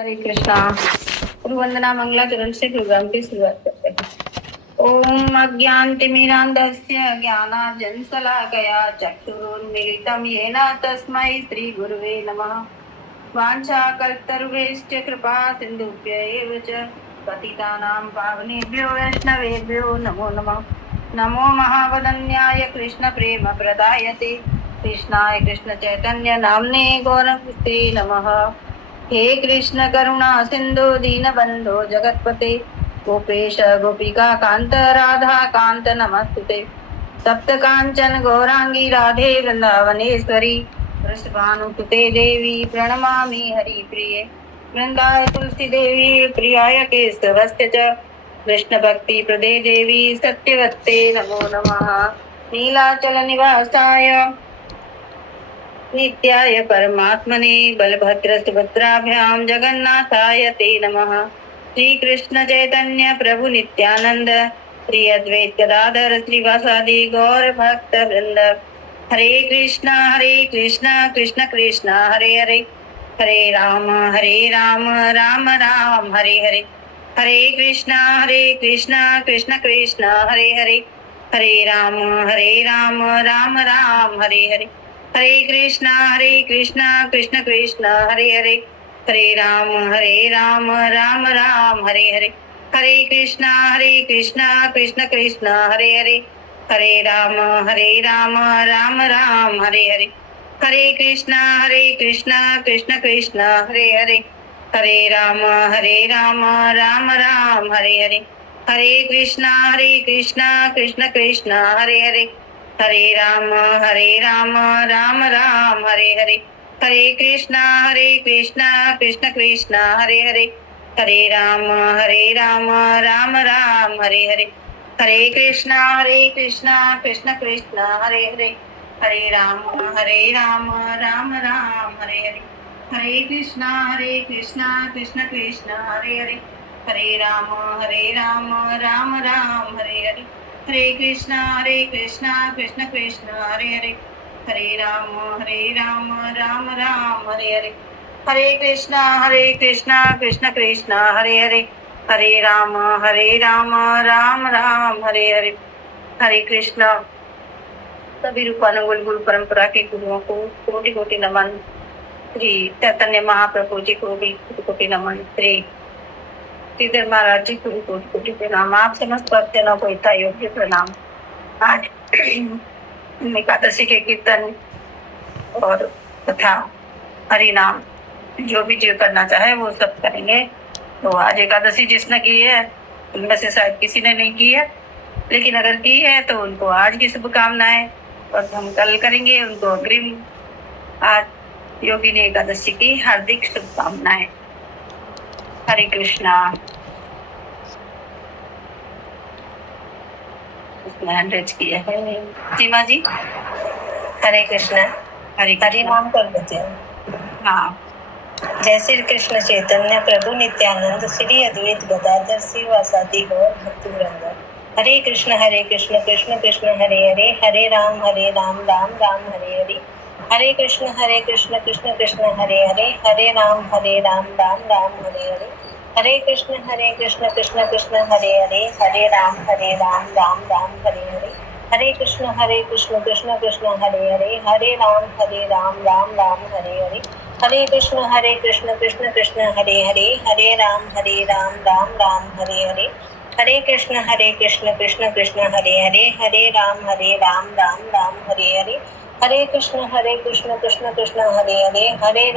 हरे कृष्णा। गुरु वंदना मंगलाचरण से प्रोग्राम की शुरुआत करते हैं। ओम अज्ञानतिमिरान्धस्य ज्ञानार्जनशलाकया चक्षुरुन्मीलितं येन तस्मै श्रीगुरुवे नमः। वाञ्छाकल्पतरुभ्यश्च कृपा सिन्धुभ्य एव च पतितानां पावनेभ्यो वैष्णवेभ्यो नमो नमः। नमो महावदन्याय कृष्णप्रेमप्रदायते कृष्णाय कृष्णचैतन्य नाम्ने गौरहस्ते नमः। हे कृष्ण करुणा सिंधु दीनबंधो जगत्पते गोपेश गोपिका कांत राधा कांत नमस्तुते। सप्त कांचन गौरांगी राधे वृंदावनेश्वरी वृषभानुसुते देवी प्रणमामि हरिप्रिये। वृंदाय तुलसी देवी प्रियाय केशवस्य च कृष्ण भक्ति प्रदे देवी सत्यवत्ते नमो नमः। नीलाचल निवासाय नित्याय परमात्मने बलभद्र सुभद्राभ्यां जगन्नाथाय ते नमः। श्री कृष्ण चैतन्य प्रभु नित्यानंद श्री अद्वैत गदाधर श्रीवासादि गौर भक्त वृंद। हरे कृष्णा कृष्ण कृष्ण हरे हरे हरे राम राम राम हरे हरे। हरे कृष्णा कृष्ण कृष्ण हरे हरे हरे राम राम राम हरे हरे। हरे कृष्णा कृष्ण कृष्ण हरे हरे हरे राम राम राम हरे हरे। हरे कृष्णा कृष्ण कृष्ण हरे हरे हरे राम राम राम हरे हरे। हरे कृष्णा कृष्ण कृष्ण हरे हरे हरे राम राम राम हरे हरे। हरे कृष्णा कृष्ण कृष्ण हरे हरे हरे राम राम राम हरे हरे। हरे कृष्णा कृष्ण कृष्ण हरे हरे हरे राम राम राम हरे हरे। हरे कृष्णा कृष्ण कृष्ण हरे हरे हरे राम राम राम हरे हरे। हरे कृष्णा कृष्ण कृष्ण हरे हरे हरे राम राम राम हरे हरे। हरे कृष्णा कृष्ण कृष्ण हरे हरे हरे राम राम राम हरे हरे। हरे कृष्णा कृष्ण कृष्ण हरे हरे हरे राम राम राम हरे हरे। हरे कृष्णा। सभी रूपानुकूल गुरु परंपरा के गुरुओं को कोटि कोटि नमन। श्री चैतन्य महाप्रभु जी को भी कोटि कोटि नमन। श्री श्रीधर महाराज जी को भी कोटि कोटि प्रणाम। आप समस्त भक्तजनों को इतना योग्य प्रणाम। आज एकादशी के कीर्तन और तथा हरि नाम जो भी जो करना चाहे वो सब करेंगे। तो आज एकादशी जिसने की है उनमें से शायद किसी ने नहीं की है, लेकिन अगर की है तो उनको आज की शुभकामनाएं, और हम कल करेंगे उनको अग्रिम आज योगिनी एकादशी की हार्दिक शुभकामनाएं। हरे कृष्णा। उसने हैंड किया है सीमा जी। हरे कृष्णा। हरि नाम कर देते हैं। हाँ। जय श्री कृष्ण चैतन्य प्रभु नित्यानंद श्री अद्वैत गदाधर श्रीवासादि गौर भक्तवृंद। हरे कृष्ण कृष्ण कृष्ण हरे हरे हरे राम राम राम हरे हरे। हरे कृष्ण कृष्ण कृष्ण हरे हरे हरे राम राम राम हरे हरे। हरे कृष्ण कृष्ण कृष्ण हरे हरे हरे राम राम राम हरे हरे। हरे कृष्ण कृष्ण कृष्ण हरे हरे हरे राम राम राम हरे हरे। हरे कृष्ण कृष्ण कृष्ण हरे हरे हरे राम राम राम हरे हरे। हरे कृष्ण कृष्ण कृष्ण हरे हरे हरे राम राम राम हरे हरे। हरे कृष्ण कृष्ण कृष्ण हरे हरे हरे राम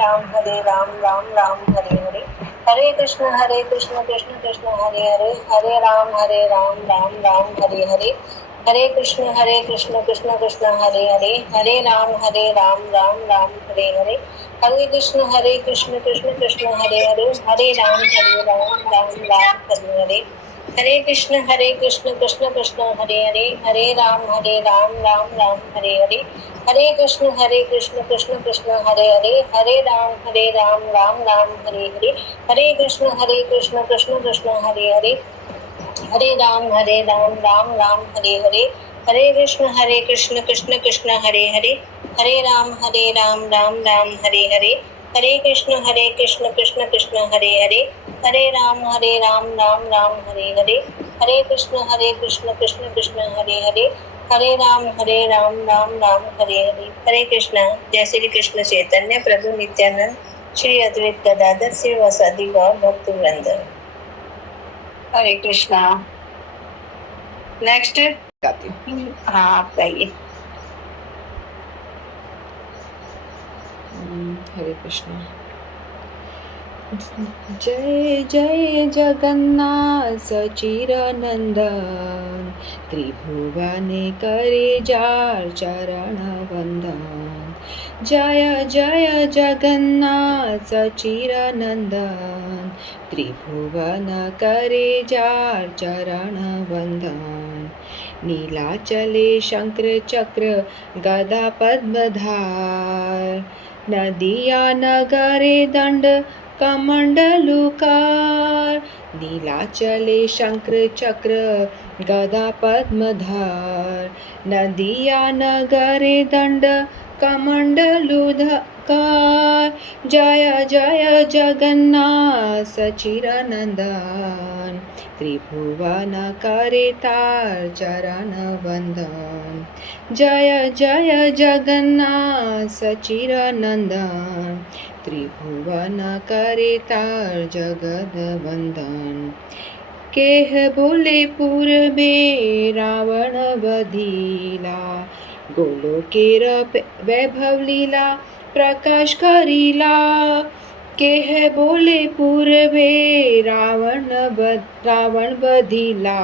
राम राम हरे हरे। हरे कृष्ण कृष्ण कृष्ण हरे हरे हरे राम राम राम हरे हरे। हरे कृष्ण कृष्ण कृष्ण हरे हरे हरे राम राम राम हरे हरे। हरे कृष्ण कृष्ण कृष्ण हरे हरे हरे राम राम राम हरे हरे। हरे कृष्ण कृष्ण कृष्ण हरे हरे हरे राम राम राम हरे हरे। हरे कृष्ण कृष्ण कृष्ण हरे हरे हरे राम राम राम हरे हरे। हरे कृष्ण कृष्ण कृष्ण हरे हरे हरे राम राम राम हरे हरे। हरे कृष्ण कृष्ण कृष्ण हरे हरे हरे राम राम राम हरे हरे। हरे कृष्ण कृष्ण कृष्ण हरे हरे, हरे राम राम राम हरे हरे, हरे कृष्ण कृष्ण कृष्ण हरे हरे, हरे राम राम राम हरे हरे। हरे कृष्णा। जय श्री कृष्ण चैतन्य प्रभु नित्यानंद श्री अद्वैत गदाधर श्रीवासादि गौर भक्त वृंद। हरे कृष्णा। नेक्स्ट गाती हूँ। हाँ आप गाइए। हरे कृष्ण। जय जय जगन्नाथ सचिरनंदन, त्रिभुवने करे जार चरण वंदन। जय जय जगन्नाथ सचिरनंदन, त्रिभुवन करे जार चरण वंदन। नीलाचले शंकर चक्र गदा पद्मधार, नदिया नगरे दंड कमंडलुकार। नीलाचले शंकर चक्र गदा पद्मधार, नदिया नगरे दंड कमंडलुकार। जय जय जगन्नाथ सचिरनंदन, त्रिभुवन करे तार चरण वंदन। जय जय जगन्नाथ सचिरनंदन, त्रिभुवन करे तार जगद वंदन। केह बोले पूर्वे रावण बधिला, गोलोकेर वैभव लीला प्रकाश करीला। केह बोले पूर्वे रावण बधिला,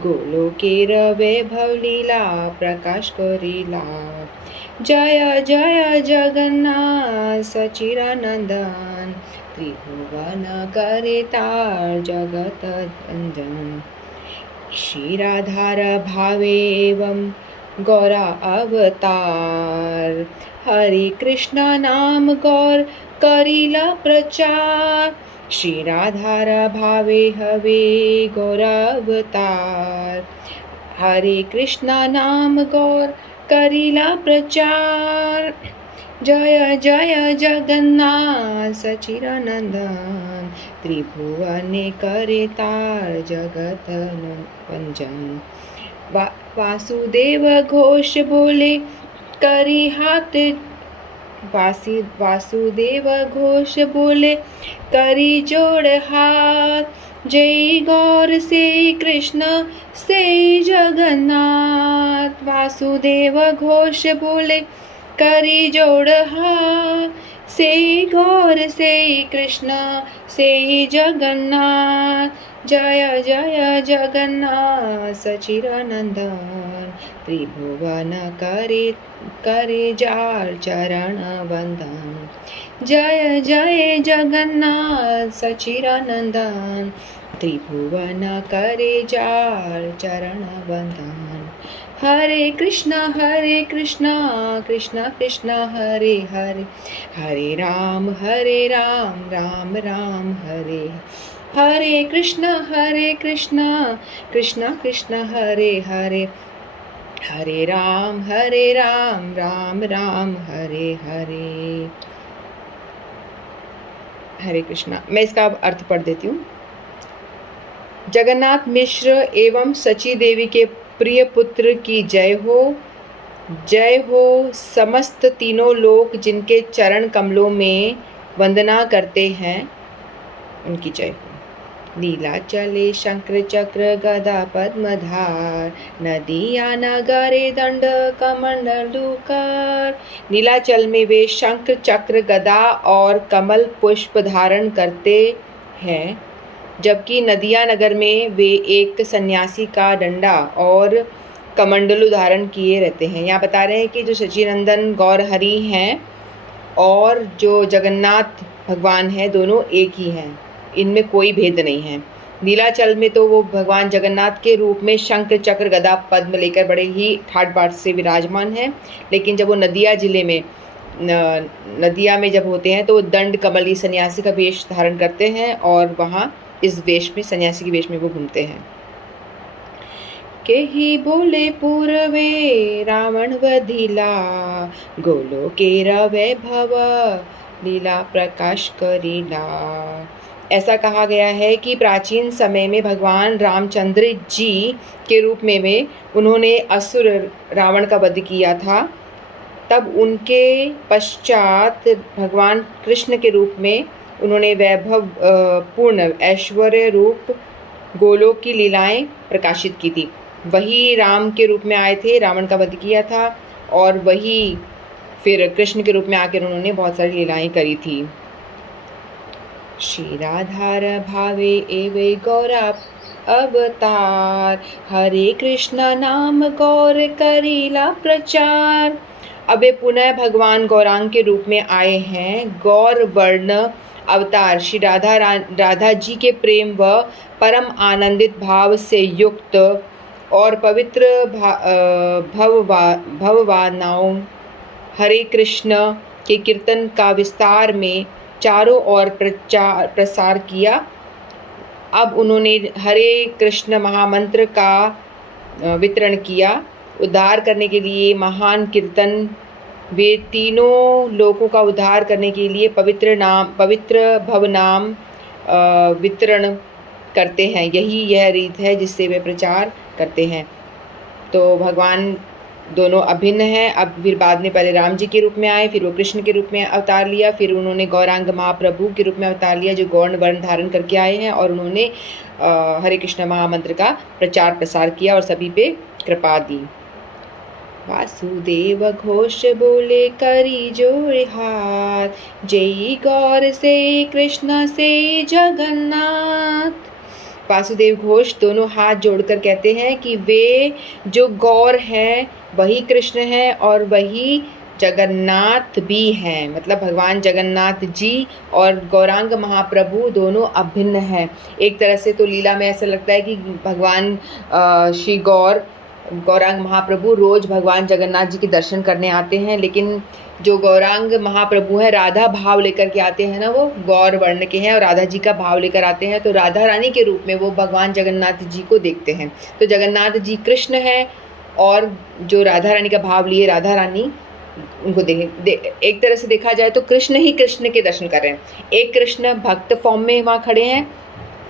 गोलोकेर वैभव लीला प्रकाश करीला। जय जय जगन्नाथ सचिरानंदन, त्रिभुवन करे तार जगत वंदन। क्षीराधार भावे एवं गौरा अवतार, हरे कृष्ण नाम गौर करीला प्रचार। क्षीराधार भावे हवे गौरा अवतार, हरे कृष्ण नाम गौर करीला प्रचार। जय जय जगन्नाथ सचिरानंदन, त्रिभुवने करे तार जगत वंदन। वासुदेव घोष बोले करी हाथ, वासुदेव घोष बोले करी जोड़ हाथ। जय गौर से कृष्ण से जगन्नाथ, वासुदेव घोष बोले करी जोड़ हाथ। से गौर से कृष्ण से जगन्नाथ, जय जय जगन्नाथ सचिरानंदन, त्रिभुवन करे जार चरण वंदन। जय जय जगन्नाथ सचिरानंदन, त्रिभुवन करे जार चरण वंदन। हरे कृष्णा कृष्ण कृष्ण हरे हरे, हरे राम राम राम हरे हरे। हरे कृष्णा कृष्ण कृष्ण हरे हरे, हरे राम राम राम हरे हरे। हरे कृष्णा। मैं इसका अर्थ पढ़ देती हूँ। जगन्नाथ मिश्र एवं सची देवी के प्रिय पुत्र की जय हो। समस्त तीनों लोक जिनके चरण कमलों में वंदना करते हैं उनकी जय हो। नीलाचले शंकर चक्र गदा पद्मधार, नदिया नगरे दंड कमंडलुकार। नीलाचल में वे शंख चक्र गदा और कमल पुष्प धारण करते हैं, जबकि नदिया नगर में वे एक सन्यासी का डंडा और कमंडलु धारण किए रहते हैं। यहाँ बता रहे हैं कि जो सचिनंदन गौर हरि हैं और जो जगन्नाथ भगवान हैं दोनों एक ही हैं, इनमें कोई भेद नहीं है। नीलाचल में तो वो भगवान जगन्नाथ के रूप में शंख चक्र गदा पद्म लेकर बड़े ही ठाट बाट से विराजमान हैं, लेकिन जब वो नदिया जिले में नदिया में जब होते हैं तो दंड कमल सन्यासी का वेश धारण करते हैं और वहाँ इस वेश में सन्यासी के वेश में वो घूमते हैं। के ही बोले पूर्वे रावण वधिला, गोलोकेर वैभव लीला प्रकाश करेला। ऐसा कहा गया है कि प्राचीन समय में भगवान रामचंद्र जी के रूप में उन्होंने असुर रावण का वध किया था। तब उनके पश्चात भगवान कृष्ण के रूप में उन्होंने वैभव पूर्ण ऐश्वर्य रूप गोलोक की लीलाएं प्रकाशित की थी। वही राम के रूप में आए थे, रावण का वध किया था, और वही फिर कृष्ण के रूप में आकर उन्होंने बहुत सारी लीलाएं करी थी। श्री राधार भावे एवे गौरा अवतार, हरे कृष्ण नाम गौर करीला प्रचार। अब वे पुनः भगवान गौरांग के रूप में आए हैं। गौर वर्ण अवतार श्री राधा जी के प्रेम व परम आनंदित भाव से युक्त और पवित्र भववानाओं हरे कृष्ण के कीर्तन का विस्तार में चारों ओर प्रसार किया। अब उन्होंने हरे कृष्ण महामंत्र का वितरण किया। उद्धार करने के लिए महान कीर्तन, वे तीनों लोगों का उद्धार करने के लिए पवित्र भवनाम वितरण करते हैं। यह रीत है जिससे वे प्रचार करते हैं। तो भगवान दोनों अभिन्न हैं। अब फिर बाद में पहले राम जी के रूप में आए, फिर वो कृष्ण के रूप में अवतार लिया, फिर उन्होंने गौरांग महाप्रभु के रूप में अवतार लिया, जो गौर्ण वर्ण धारण करके आए हैं, और उन्होंने हरे कृष्ण महामंत्र का प्रचार प्रसार किया और सभी पे कृपा दी। वासुदेव घोष बोले करी जोड़े हाथ, जय गौर से कृष्ण से जगन्नाथ। वासुदेव घोष दोनों हाथ जोड़कर कहते हैं कि वे जो गौर हैं वही कृष्ण हैं और वही जगन्नाथ भी हैं। मतलब भगवान जगन्नाथ जी और गौरांग महाप्रभु दोनों अभिन्न हैं। एक तरह से तो लीला में ऐसा लगता है कि भगवान श्री गौरांग महाप्रभु रोज़ भगवान जगन्नाथ जी के दर्शन करने आते हैं, लेकिन जो गौरांग महाप्रभु हैं राधा भाव लेकर के आते हैं ना, वो गौर वर्ण के हैं और राधा जी का भाव लेकर आते हैं, तो राधा रानी के रूप में वो भगवान जगन्नाथ जी को देखते हैं। तो जगन्नाथ जी कृष्ण हैं और जो राधा रानी का भाव लिए राधा रानी उनको एक तरह से देखा जाए तो कृष्ण ही कृष्ण के दर्शन कर रहे हैं। एक कृष्ण भक्त फॉर्म में वहाँ खड़े हैं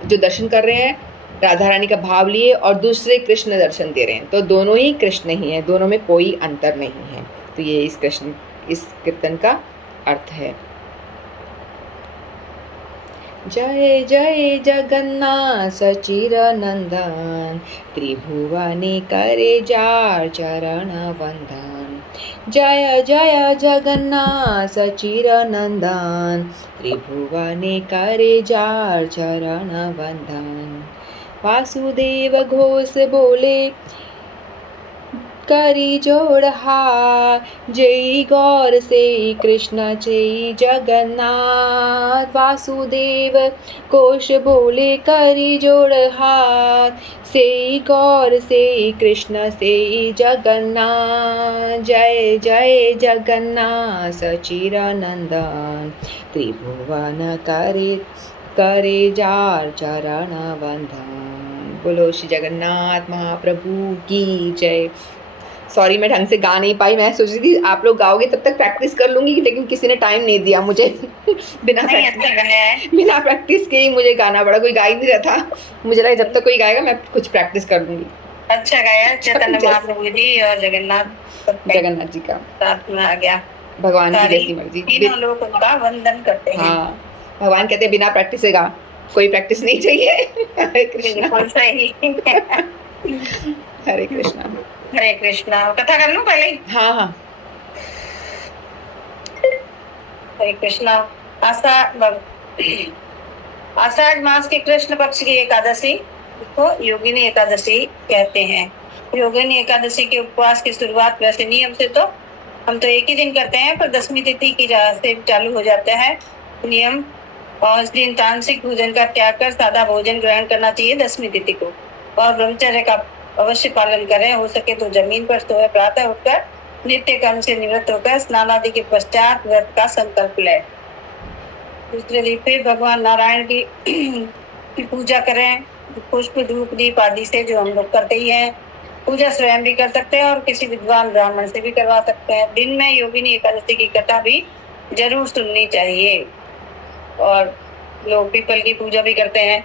जो दर्शन कर रहे हैं राधा रानी का भाव लिए, और दूसरे कृष्ण दर्शन दे रहे हैं। तो दोनों ही कृष्ण ही हैं, दोनों में कोई अंतर नहीं है। तो ये इस कीर्तन का अर्थ है। जय जय जगन्नाथ सचिरनंदन, त्रिभुवने करे जार चरण वंदन। जय जय जगन्नाथ सचिरनंदन, त्रिभुवने करे जार चरण वंदन। वासुदेव घोष बोले करी जोड़ हाथ, जय गौर से कृष्ण जय जगन्नाथ। वासुदेव घोष बोले करी जोड़ हाथ, से गौर से कृष्ण से जगन्नाथ। जय जय जगन्नाथ सचिरनंदन, त्रिभुवन करे जार चरण वंदन। बोलो श्री जगन्नाथ महाप्रभु की जय। सॉरी मैं ढंग से गा नहीं पाई, मैं सोच रही थी आप लोग गाओगे तब तक प्रैक्टिस कर लूँगी, लेकिन किसी ने टाइम नहीं दिया मुझे। बिना प्रैक्टिस के ही मुझे गाना पड़ा, कोई गा ही नहीं रहा था। मुझे लगा जब तक कोई गाएगा मैं कुछ प्रैक्टिस कर लूँगी। अच्छा गाया चैतन्य महाप्रभु जी और जगन्नाथ जी का साथ में आ गया। भगवान की जैसी मर्जी, तीनों लोग उनका वंदन करते हैं। हाँ, भगवान कहते हैं बिना प्रैक्टिस से गा, कोई प्रैक्टिस नहीं चाहिए। हरे कृष्णा। हरे कृष्णा। हरे कृष्णा। कथा कर लूं पहले? हाँ हाँ। हरे कृष्णा। आषाढ़ मास के कृष्ण पक्ष की एकादशी को योगिनी एकादशी कहते हैं। योगिनी एकादशी के उपवास की शुरुआत वैसे नियम से तो हम तो एक ही दिन करते हैं, पर 10वीं तिथि की से चालू हो जाता है नियम। और इस दिन तामसिक भोजन का त्याग कर सादा भोजन ग्रहण करना चाहिए 10वीं तिथि को, और ब्रह्मचर्य का अवश्य पालन करें। हो सके तो जमीन पर सोए, प्रातः उठकर नित्य कर्म से निवृत्त होकर स्नान आदि के पश्चात व्रत का संकल्प लें। दूसरे दिन फिर भगवान नारायण की पूजा करें, पुष्प धूप दीप आदि से, जो हम लोग करते ही हैं। पूजा स्वयं भी कर सकते हैं और किसी विद्वान ब्राह्मण से भी करवा सकते हैं। दिन में योगिनी एकादशी की कथा भी जरूर सुननी चाहिए। और लोग पीपल की पूजा भी करते हैं।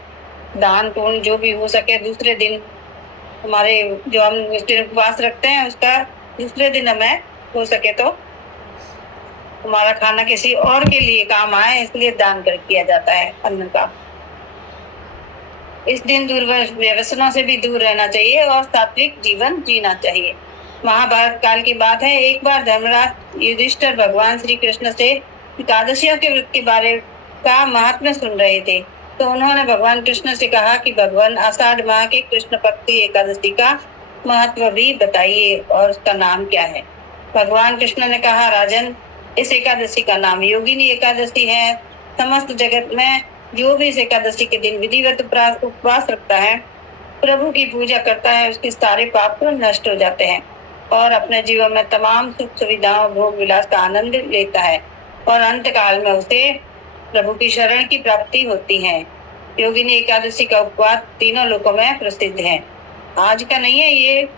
दान पुण्य जो भी हो सके दूसरे दिन हमारे जो हम उस दिन उपवास रखते हैं उसका दूसरे दिन हमें हो सके तो हमारा खाना किसी और के लिए काम आए, इसलिए दान कर किया जाता है अन्न का। इस दिन व्यसनों से भी दूर रहना चाहिए और सात्विक जीवन जीना चाहिए। महाभारत काल की बात है, एक बार धर्मराज युधिष्ठिर भगवान श्री कृष्ण से एकादशियों के व्रत के बारे का महात्म्य सुन रहे थे। तो उन्होंने भगवान कृष्ण से कहा कि भगवान आषाढ़ माह के कृष्ण पक्ष की एकादशी का महत्व भी बताइए और उसका नाम क्या है। भगवान कृष्ण ने कहा, राजन, इस एकादशी का नाम योगिनी एकादशी है। समस्त जगत में जो भी इस एकादशी के दिन विधिवत उपवास रखता है, प्रभु की पूजा करता है, उसके सारे पाप नष्ट हो जाते हैं और अपने जीवन में तमाम सुख सुविधाओं भोग विलास का आनंद लेता है और अंत काल में उसे प्रभु की शरण की प्राप्ति होती है। योगिनी एकादशी का उपवास तीनों लोकों में प्रसिद्ध है। आज का नहीं है, ये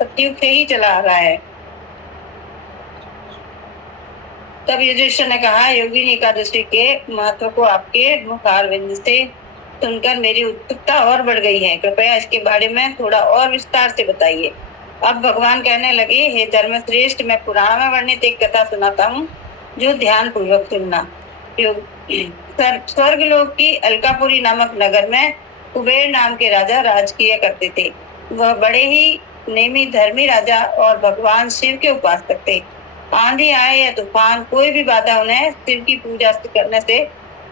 सतयुग से ही चला आ रहा है। तब युधिष्ठिर ने कहा, योगिनी एकादशी के महत्व को आपके मुखारविंद से सुनकर मेरी उत्सुकता और बढ़ गई है। कृपया इसके बारे में थोड़ा और विस्तार से बताइए। अब भगवान कहने लगे, हे धर्मश्रेष्ठ, मैं पुराण में वर्णित एक कथा सुनाता हूँ जो ध्यान पूर्वक सुनना। स्वर्गलोक की अलकापुरी नामक नगर में कुबेर नाम के राजा राज किया करते थे। वह बड़े ही नेमी धर्मी राजा और भगवान शिव के उपासक थे। आंधी आए या तूफान, कोई भी बाधा उन्हें शिव की पूजा करने से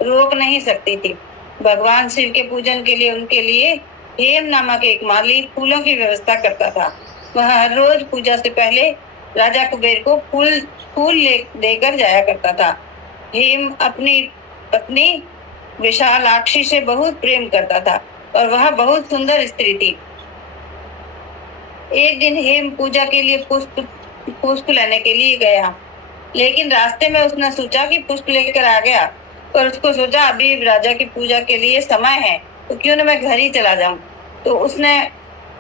रोक नहीं सकती थी। भगवान शिव के पूजन के लिए उनके लिए हेम नामक एक माली फूलों की व्यवस्था करता था। वह हर रोज पूजा से पहले राजा कुबेर को फूल देकर जाया करता था। हेम अपनी पत्नी विशालाक्षी से बहुत प्रेम करता था और वह बहुत सुंदर स्त्री थी। एक दिन हेम पूजा के लिए पुष्प लेने के लिए गया, लेकिन रास्ते में उसने सोचा कि पुष्प लेकर आ गया और उसको सोचा अभी राजा की पूजा के लिए समय है तो क्यों न मैं घर ही चला जाऊं। तो उसने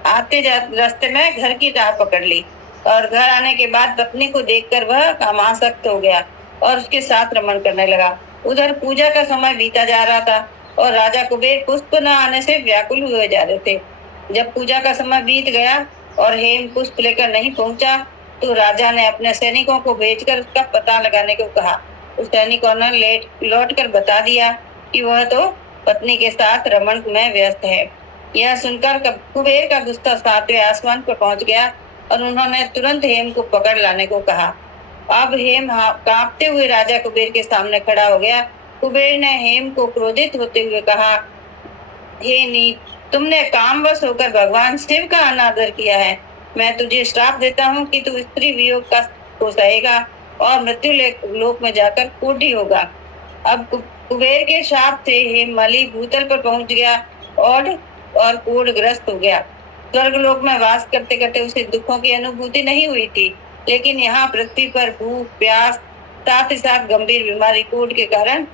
रास्ते में घर की राह पकड़ ली और घर आने के बाद पत्नी को देखकर वह कामासक्त हो गया और उसके साथ रमण करने लगा। उधर पूजा का समय बीता जा रहा था और राजा कुबेर पुष्प न आने से व्याकुल हुए जा रहे थे। जब पूजा का समय बीत गया और हेम पुष्प लेकर नहीं पहुंचा तो राजा ने अपने सैनिकों को भेजकर उसका पता लगाने को कहा। उस सैनिकों ने लौट कर बता दिया कि वह तो पत्नी के साथ रमण में व्यस्त है। यह सुनकर कुबेर का गुस्सा 7वें आसमान पर पहुंच गया और उन्होंने तुरंत हेम को पकड़ लाने को कहा। अब हेम कांपते हुए राजा कुबेर के सामने खड़ा हो गया। कुबेर ने हेम को क्रोधित होते हुए कहा, हे नीच, तुमने कामवश होकर भगवान शिव का अनादर किया है। मैं तुझे श्राप देता हूँ कि तू स्त्री वियोग को सहेगा और मृत्यु लोक में जाकर कोढ़ी होगा। अब कुबेर के शाप से हेम मली भूतल पर पहुंच गया और कोढ़ग्रस्त हो गया। स्वर्गलोक में वास करते करते उसे दुखों की अनुभूति नहीं हुई थी, लेकिन यहाँ पृथ्वी पर भूख प्यास साथ ही साथ गंभीर बीमारी कोढ़ के कारण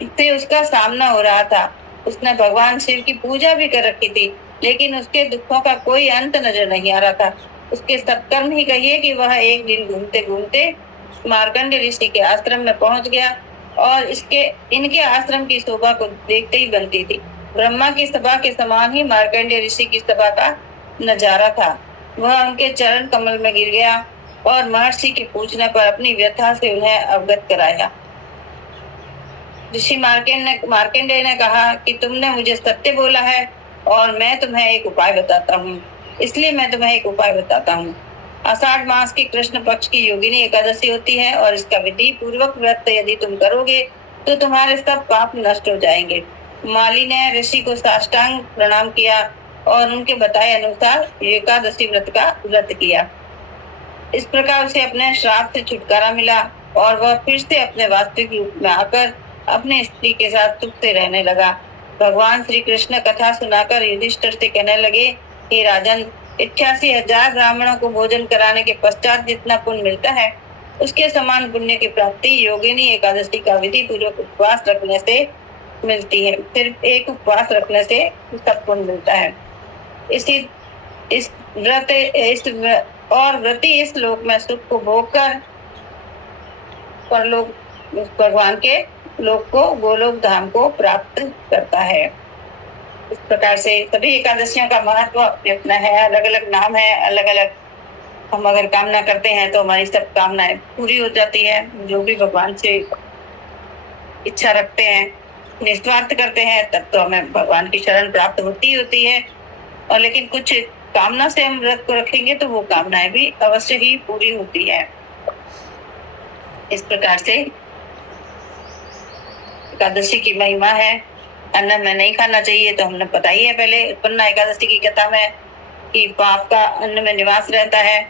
से उसका सामना हो रहा था। उसने भगवान शिव की पूजा भी कर रखी थी, लेकिन उसके दुखों का कोई अंत नजर नहीं आ रहा था। उसके सत्कर्म ही कहिए कि वह एक दिन घूमते घूमते मार्कंड ऋषि के आश्रम में पहुंच गया और इनके आश्रम की शोभा को देखते ही बनती थी। ब्रह्मा की सभा के समान ही मार्कंडेय ऋषि की सभा का नजारा था। वह उनके चरण कमल में गिर गया और महर्षि के पूछने पर अपनी व्यथा से उन्हें अवगत कराया। ऋषि मार्कंडेय ने कहा कि तुमने मुझे सत्य बोला है और मैं तुम्हें एक उपाय बताता हूँ। इसलिए मैं तुम्हें एक उपाय बताता हूँ। आषाढ़ मास की कृष्ण पक्ष की योगिनी एकादशी होती है और इसका विधि पूर्वक व्रत यदि तुम करोगे तो तुम्हारे सब पाप नष्ट हो जाएंगे। माली ने ऋषि को साष्टांग प्रणाम किया और उनके बताए अनुसार एकादशी व्रत किया। इस प्रकार उसे अपने श्राप से छुटकारा मिला और वह फिर से अपने वास्तविक रूप में आकर अपने स्त्री के साथ सुख से रहने लगा। भगवान श्री कृष्ण कथा सुनाकर युधिष्ठिर से कहने लगे, हे राजन, 88,000 ब्राह्मणों को भोजन कराने के पश्चात जितना पुण्य मिलता है उसके समान पुण्य की प्राप्ति योगिनी एकादशी का विधि पूर्वक उपवास रखने से मिलती है। सिर्फ एक उपवास रखने से सब पुण्य मिलता है। व्रती इस लोक में सुख को भोग कर परलोक भगवान के लोक को, गोलोक धाम को प्राप्त करता है। इस प्रकार से सभी एकादशियों का महत्व अपना है, अलग अलग नाम है, अलग अलग। हम अगर कामना करते हैं तो हमारी सब कामनाएं पूरी हो जाती है। जो भी भगवान से इच्छा रखते हैं, निस्वार्थ करते हैं, तब तो हमें भगवान की शरण प्राप्त होती है। और लेकिन कुछ कामना से हम व्रत को रखेंगे तो वो कामनाएं भी अवश्य ही पूरी होती है। इस प्रकार से एकादशी की महिमा है। अन्न में नहीं खाना चाहिए, तो हमने बताई है पहले उत्पन्ना एकादशी की कथा में कि पाप का अन्न में निवास रहता है।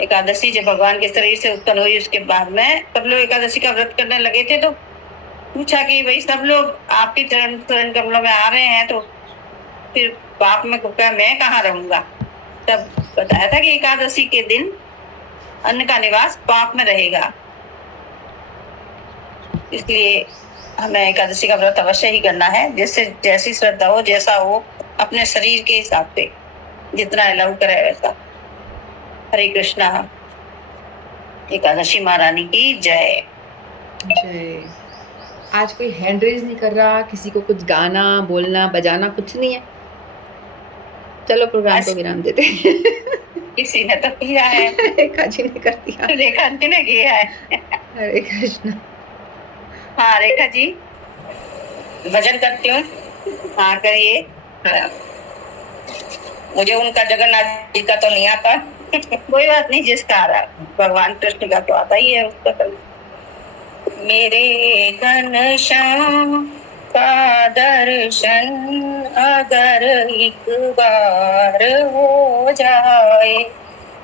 एकादशी जब भगवान के शरीर से उत्पन्न हुई, उसके बाद में सब लोग एकादशी का व्रत करने लगे थे। तो पूछा कि भाई सब लोग आपके चरण कमलों में आ रहे हैं, तो फिर पाप में कुका मैं कहाँ रहूंगा। तब बताया था कि एकादशी के दिन अन्न का निवास पाप में रहेगा। इसलिए हमें एकादशी का व्रत अवश्य ही करना है। जिससे जैसी श्रद्धा हो, जैसा हो, अपने शरीर के हिसाब से जितना अलाउ करे वैसा। हरे कृष्णा। एकादशी महारानी की जय। जय। आज कोई हैंड रेज नहीं कर रहा, किसी को कुछ गाना बोलना बजाना कुछ नहीं है। चलो प्रोग्राम को विराम देते हैं। किसी ने तो किया है। रेखा जी ने कर दिया। रेखा जी ने किया है। हरे कृष्णा। हाँ रेखा जी, भजन करती हूँ। हाँ करिए। हाँ। मुझे उनका जगन्नाथ जी का तो नहीं आता। कोई बात नहीं, जिसका आ रहा भगवान कृष्ण का तो आता ही है, उसका कर। मेरे घनश्याम का दर्शन अगर एक बार हो जाए,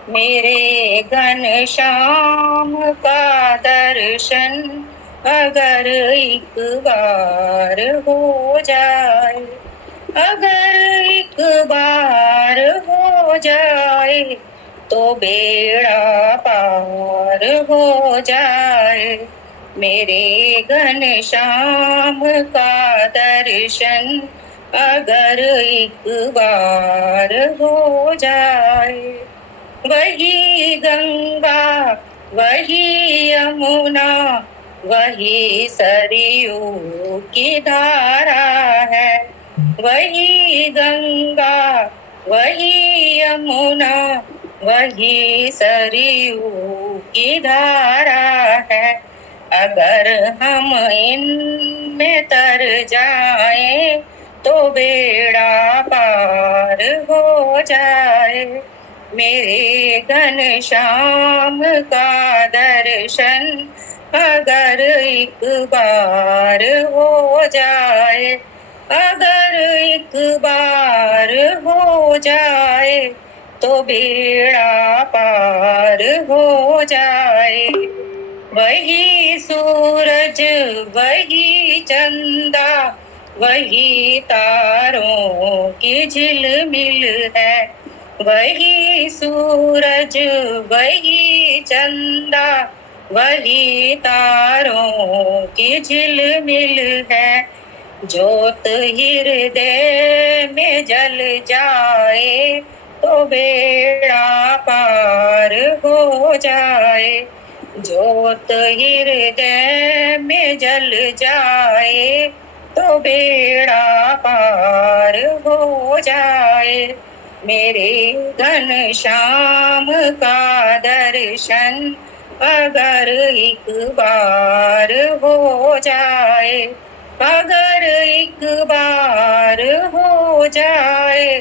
मेरे घनश्याम का दर्शन अगर एक बार हो जाए, अगर एक बार हो जाए तो बेड़ा पार हो जाए। मेरे घनश्याम का दर्शन अगर एक बार हो जाए, वही गंगा वही यमुना वही सरयू की धारा है, वही गंगा वही यमुना वही सरयू की धारा है। अगर हम इनमें तर जाए तो बेड़ा पार हो जाए। मेरे घनश्याम का दर्शन अगर एक बार हो जाए, अगर एक बार हो जाए तो बेड़ा पार हो जाए। वही सूरज वही चंदा वही तारों की झिलमिल है, वही सूरज वही चंदा वही तारों की झिलमिल है। ज्योत हृदय में जल जाए तो बेड़ा पार हो जाए, ज्योत हृदय में जल जाए तो बेड़ा पार हो जाए। मेरे घनश्याम का दर्शन अगर एक बार हो जाए, अगर एक बार हो जाए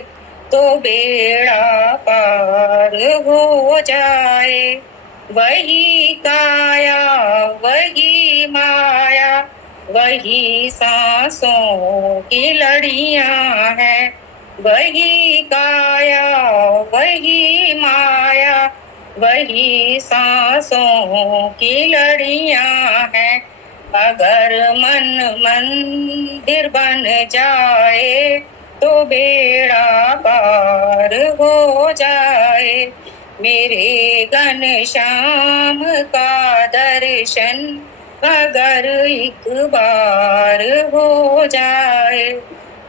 तो बेड़ा पार हो जाए। वही काया वही माया वही सांसों की लड़ियां हैं, वही काया वही माया वही सांसों की लड़ियां हैं। अगर मन मंदिर बन जाए तो बेड़ा पार हो जाए। मेरे घनश्याम का दर्शन अगर एक बार हो जाए,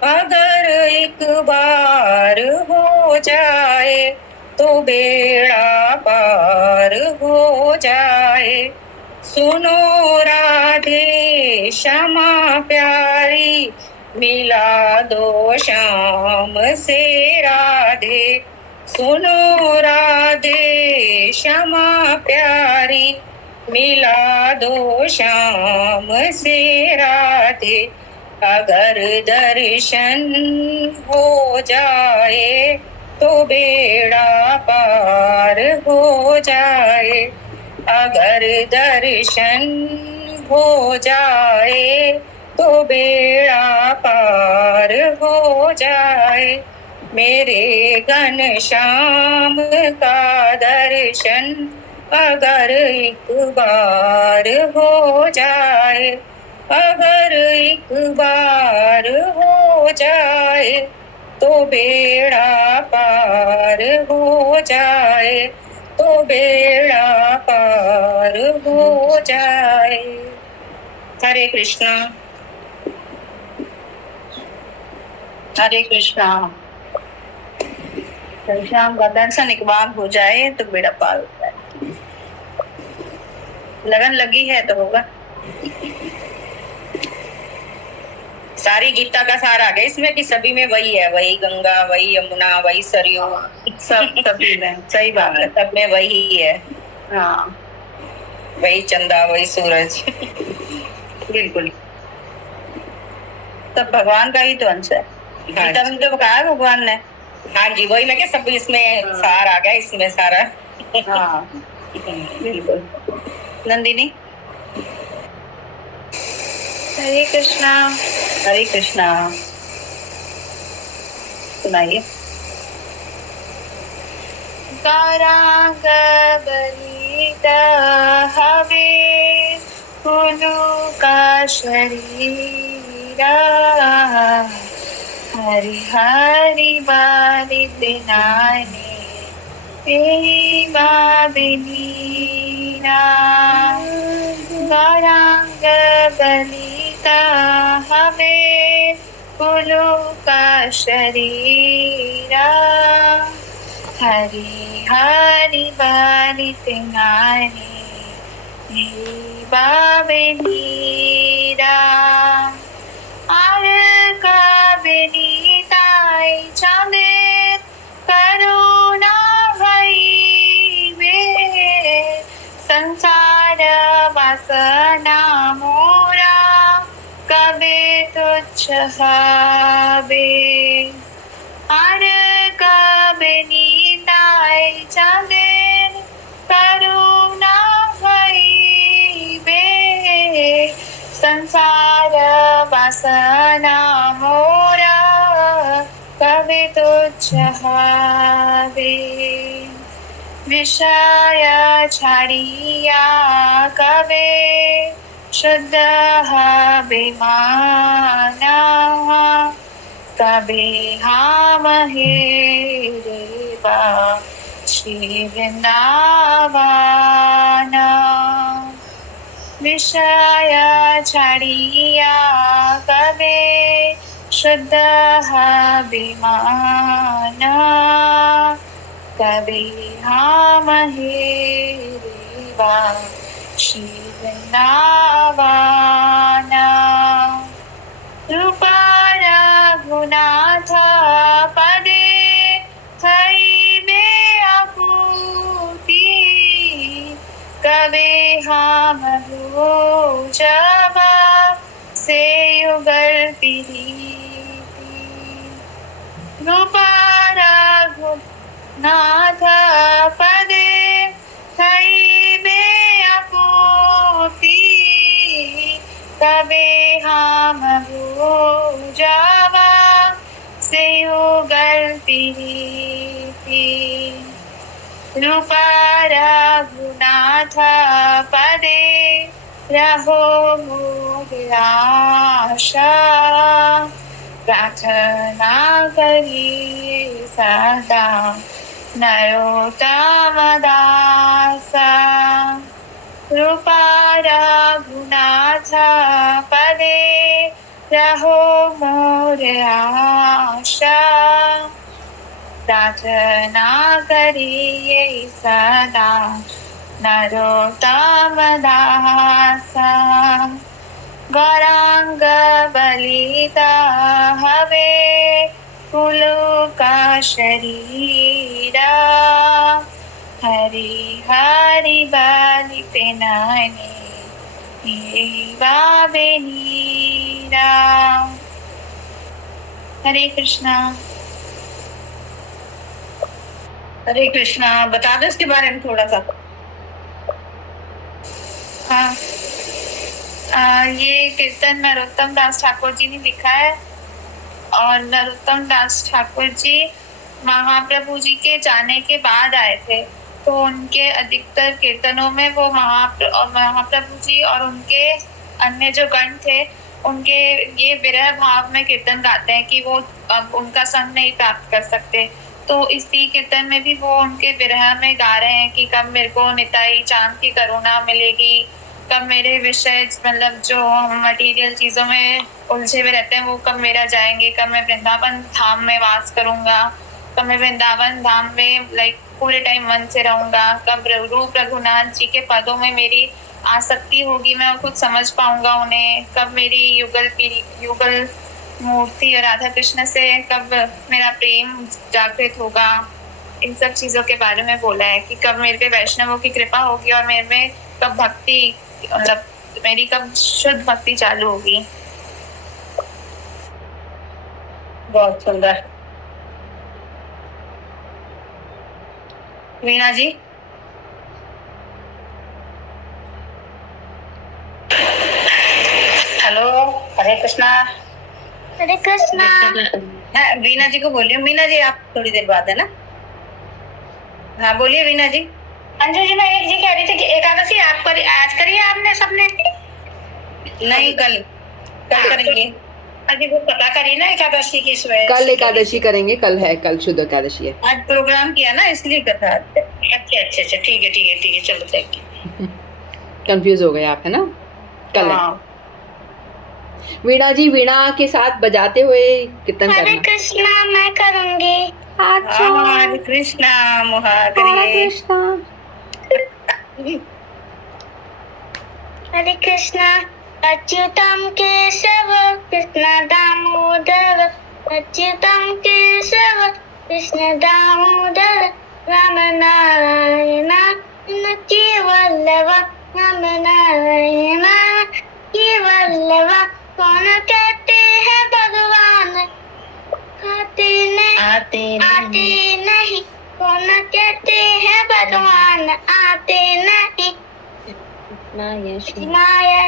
अगर एक बार हो जाए तो बेड़ा पार हो जाए। जाए। सुनो राधे श्यामा प्यारी, मिला दो श्याम से राधे। सुनो राधे श्यामा प्यारी, मिला दो श्याम से राधे। अगर दर्शन हो जाए तो बेड़ा पार हो जाए। अगर दर्शन हो जाए तो बेड़ा पार हो जाए। मेरे घनश्याम का दर्शन अगर एक बार हो जाए, अगर एक बार हो जाए तो बेड़ा पार हो जाए, तो बेड़ा पार हो जाए। हरे कृष्णा हरे कृष्णा। घनश्याम का दर्शन एक बार हो जाए तो बेड़ा पार हो जाए। लगन लगी है तो होगा। सारी गीता का सार आ गया इसमें कि सभी में वही है, वही गंगा, वही यमुना, वही सरयू, सब सभी में। सही बात है, सब में वही है। हाँ, वही चंदा, वही सूरज। बिल्कुल, सब भगवान का ही तो अंश है। गीता में तो कहा है भगवान ने। हाँ जी, वही मैं क्या सब इसमें सार आ गया, इसमें सारा। हाँ बिल्कुल। नंदिनी। हरे कृष्णा। हरे कृष्णा। सुनाइए। गौरांग बलिता हवे फूलों का शरीरा। हरि हरि बालित नानी तेरी बाबिनीरा। गौरांग बलिता हवे फूलों का शरीरा। हरि हरि बालित नारी बाबेनीरा। आर का बेनीताई चांदे करुणा भई वे। संसार वासना मोरा कबे तुच्छ हबे। आर कबनीताई चांदेन करुणा भई बे। संसार वासना मोरा कबे तुच्छ हबे। विषय छाड़िया कबे शुद्ध हबे माना। कबे हम हे देवा श्री वृंदावन। विषय छाड़िया कबे शुद्ध अभिमान। कबे हम हे देवा श्री वृंदावन। रूपा रघुनाथ पदे थई में आपूती। कबे हम जबा से युगल प्रीति। रूपा रघुनाथ पदे थई में आपूती। कबे हम जावा से युगल प्रीति। रूपा रघुनाथ पदे रहो मोर आशा। प्रार्थना करिए सदा नरोत्तम दासा। रूपा रघुनाथ पदे रहो मोर आशा। प्रार्थना करिए सदा नरोत्तमदासा गौरांग बलिता हवे पुलुका शरीरा हरि हरि बाली पेनाने बाबे नीरा। हरे कृष्णा। हरे कृष्णा। बता दो इसके बारे में थोड़ा सा। हाँ, ये कीर्तन नरोत्तम दास ठाकुर जी ने लिखा है और नरोत्तम दास ठाकुर जी महाप्रभु जी के जाने के बाद आए थे, तो उनके अधिकतर कीर्तनों में वो महाप्रभु जी और उनके अन्य जो गण थे उनके ये विरह भाव में कीर्तन गाते हैं कि वो अब उनका संग नहीं प्राप्त कर सकते। तो इसी कीर्तन में भी वो उनके विरह में गा रहे हैं कि कब मेरे को निताई चांद की करुणा मिलेगी, कब मेरे विषय मतलब जो हम मटेरियल चीजों में उलझे हुए रहते हैं वो कब मेरा जाएंगे, कब मैं वृंदावन धाम में वास करूंगा, कब मैं वृंदावन धाम में पूरे टाइम मन से रहूंगा, कब रूप रघुनाथ जी के पदों में मेरी आसक्ति होगी, मैं खुद समझ पाऊंगा उन्हें, कब मेरी युगल मूर्ति और राधा कृष्ण से कब मेरा प्रेम जागृत होगा। इन सब चीजों के बारे में बोला है कि कब मेरे पे वैष्णवों की कृपा होगी और मेरे में कब भक्ति मतलब मेरी कब शुद्ध भक्ति चालू होगी। बहुत सुंदर। वीणा जी। हेलो। हरे कृष्णा। हरे कृष्णा। हाँ, वीणा जी को बोलिए। वीणा जी आप थोड़ी देर बाद है ना। हाँ बोलिए वीणा जी। अंजू जी, मैं एक जी कह रही थी कि एकादशी आप आज करिए आपने सबने? नहीं, कल करेंगे। अभी वो पता करिए ना एकादशी की सुबह। कल एकादशी करेंगे, कल है, कल शुद्ध एकादशी है। आज प्रोग्राम किया ना इसलिए कथा। अच्छा ठीक है चलो थैंक यू। कंफ्यूज हो गए आप, है ना? कल है। वीणा जी वीणा के साथ बजाते हुए कीर्तन करना। हरे कृष्णा मैं करूंगी। हरे कृष्णा मोहा करिए। हरे कृष्णा। अच्युतम केशव कृष्ण दामोदर, अच्युतम केशव कृष्ण दामोदर, राम नारायण की वल्लभ, राम नारायण की वल्लभ। कौन कहते हैं भगवान आते नहीं, कौन कहते हैं भगवान आते नहीं। माया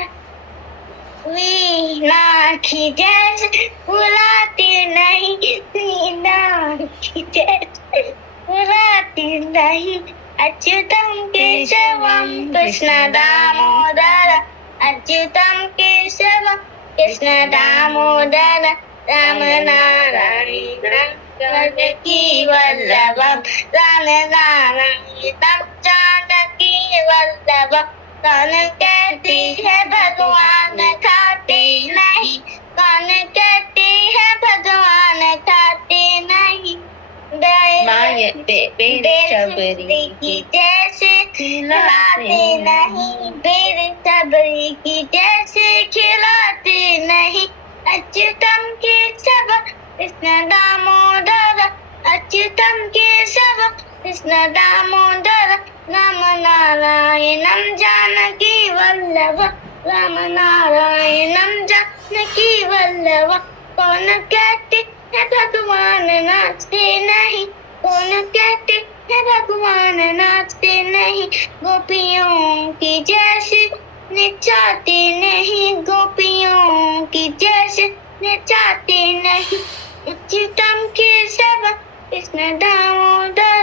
वीणा की जैसे बुलाती नहीं, वीणा की जैसे बुलाती नहीं। अच्युतम केशवम कृष्ण दामोदर, अच्युतम केशव कृष्ण दामोदर, राम नारायण की वल्लभ, राम नारायण जानकी वल्लभ। कौन कहती है भगवान खाते नहीं, कौन कहती है भगवान खाते नहीं। बेसब्री की जैसे खिलाते नहीं, बेसब्री की जैसे खिलाते नहीं। अच्युतम केशव कृष्ण दामोदर, अच्युतम केशव कृष्ण दामोदर, राम नारायणं जानकी वल्लभ, राम नारायणं जानकी वल्लभ। कौन कहते हैं भगवान नाचते नहीं, कौन कहते हैं भगवान नाचते नहीं। गोपियों की जैसे नचाते नहीं, गोपियों की जैसे नचाते नहीं। अच्युतम केशव कृष्ण दामोदर,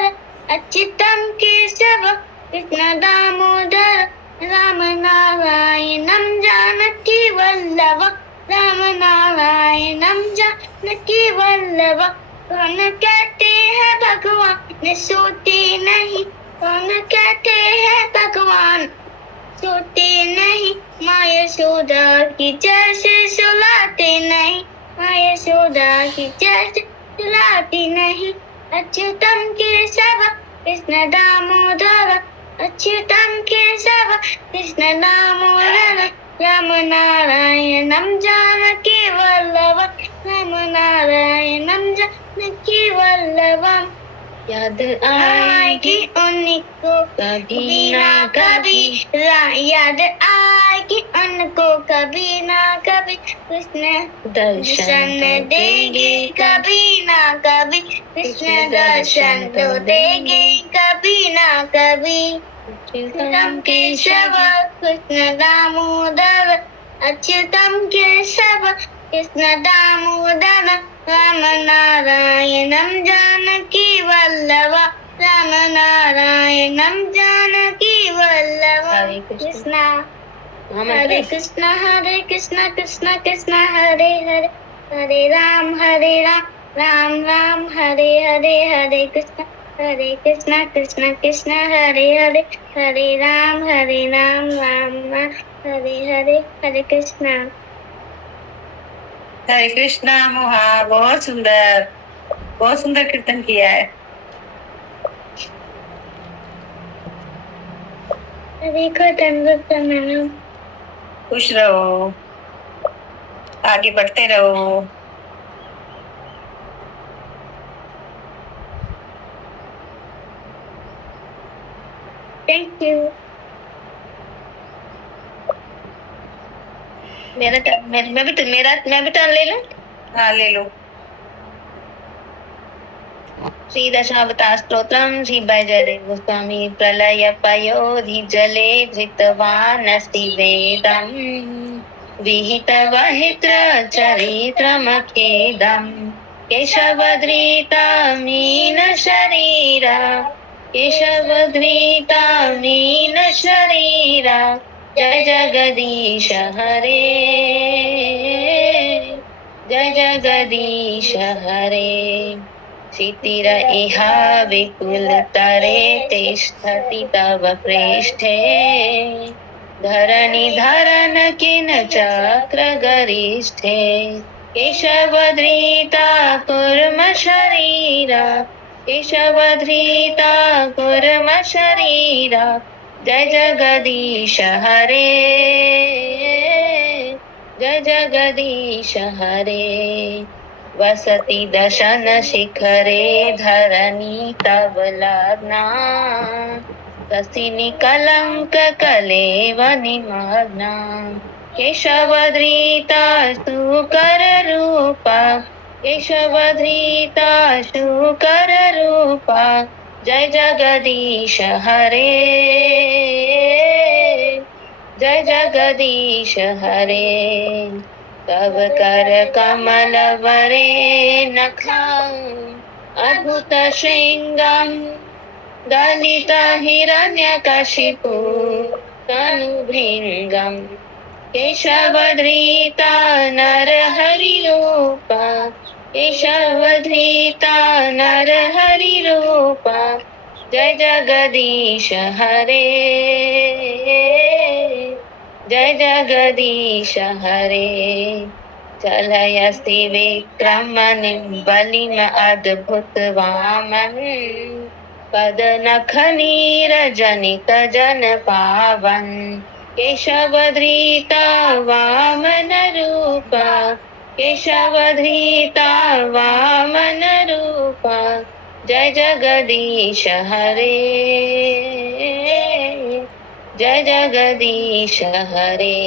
अच्युतम केशव कृष्ण दामोदर, राम नारायणं जानकी वल्लभ, राम नारायणं जानकी वल्लभ। कौन कहते हैं भगवान सोते नहीं, कौन कहते हैं भगवान सोते नहीं। माँ यशोदा की जैसे सुलाते नहीं, माँ यशोदा की जैसे सुलाती नहीं। अच्युतम केशव कृष्ण दामोदर, अच्युतं केशव कृष्ण दामोदर राम नारायणं जानकी वल्लभ राम नारायणं जानकी वल्लभम याद आएगी उनको कभी ना कभी याद आएगी उनको कभी ना कभी कृष्ण दर्शन देंगे कभी ना कभी कृष्ण दर्शन तो देंगे कभी ना कभी अच्युतम केशव कृष्ण दामोदर अच्युतम केशव कृष्ण दामोदर राम नारायणं जानकी वल्लभ राम नारायणं जानकी वल्लभ हरे कृष्ण हरे कृष्ण कृष्ण कृष्ण हरे हरे हरे राम राम राम हरे हरे हरे कृष्ण कृष्ण कृष्ण हरे हरे हरे राम राम राम हरे हरे हरे कृष्ण हरे कृष्णा मोहा, बहुत सुंदर कीर्तन किया है। हरे को दंडवत प्रणाम। खुश रहो, आगे बढ़ते रहो। Thank you. मैं भी टर्न ले लूं। हाँ, ले लो। श्री दशावतार स्तोत्रम श्री वैजयदेव गोस्वामी प्रलय पयोधि जले धृतवानस्ति वेदम् विहितवहित्र चरित्रमखेदम् केशवधृता मीन शरीरा केशवधृता मीन शरीरा जय जगदीश हरे जय जगदीश हरे क्षितिर इह विपुलतरे तिष्ठति तव पृष्ठे धरणिधरन किन चक्र गरिष्ठे केशवधृता कुर्म शरीरा केशवधृता कुर्म शरीरा जय जगदीश हरे जय जगदीश हरे वसति दशन शिखरे धरणी तव लग्ना कसिनि कलंक कलेव निमग्ना केशवधृता सुकर रूपा केशवधृता सुकर रूपा जय जगदीश हरे जय जगदीश हरे तव कर कमल वरे नखं अद्भुत श्रृंगं दलित हिरण्यकशिपु तनुभृङ्गं केशवधृता नरहरिरूपा केशवधृता नरहरिरूपा जय जगदीश हरे जय जगदीश हरे चलयसि विक्रमणिं बलिम् अद्भुतवामन् पदनखनीरजनित जन पावन केशवधृता वामन रूपा केशवधृता वामन रूपा जय जगदीश हरे जय जगदीश हरे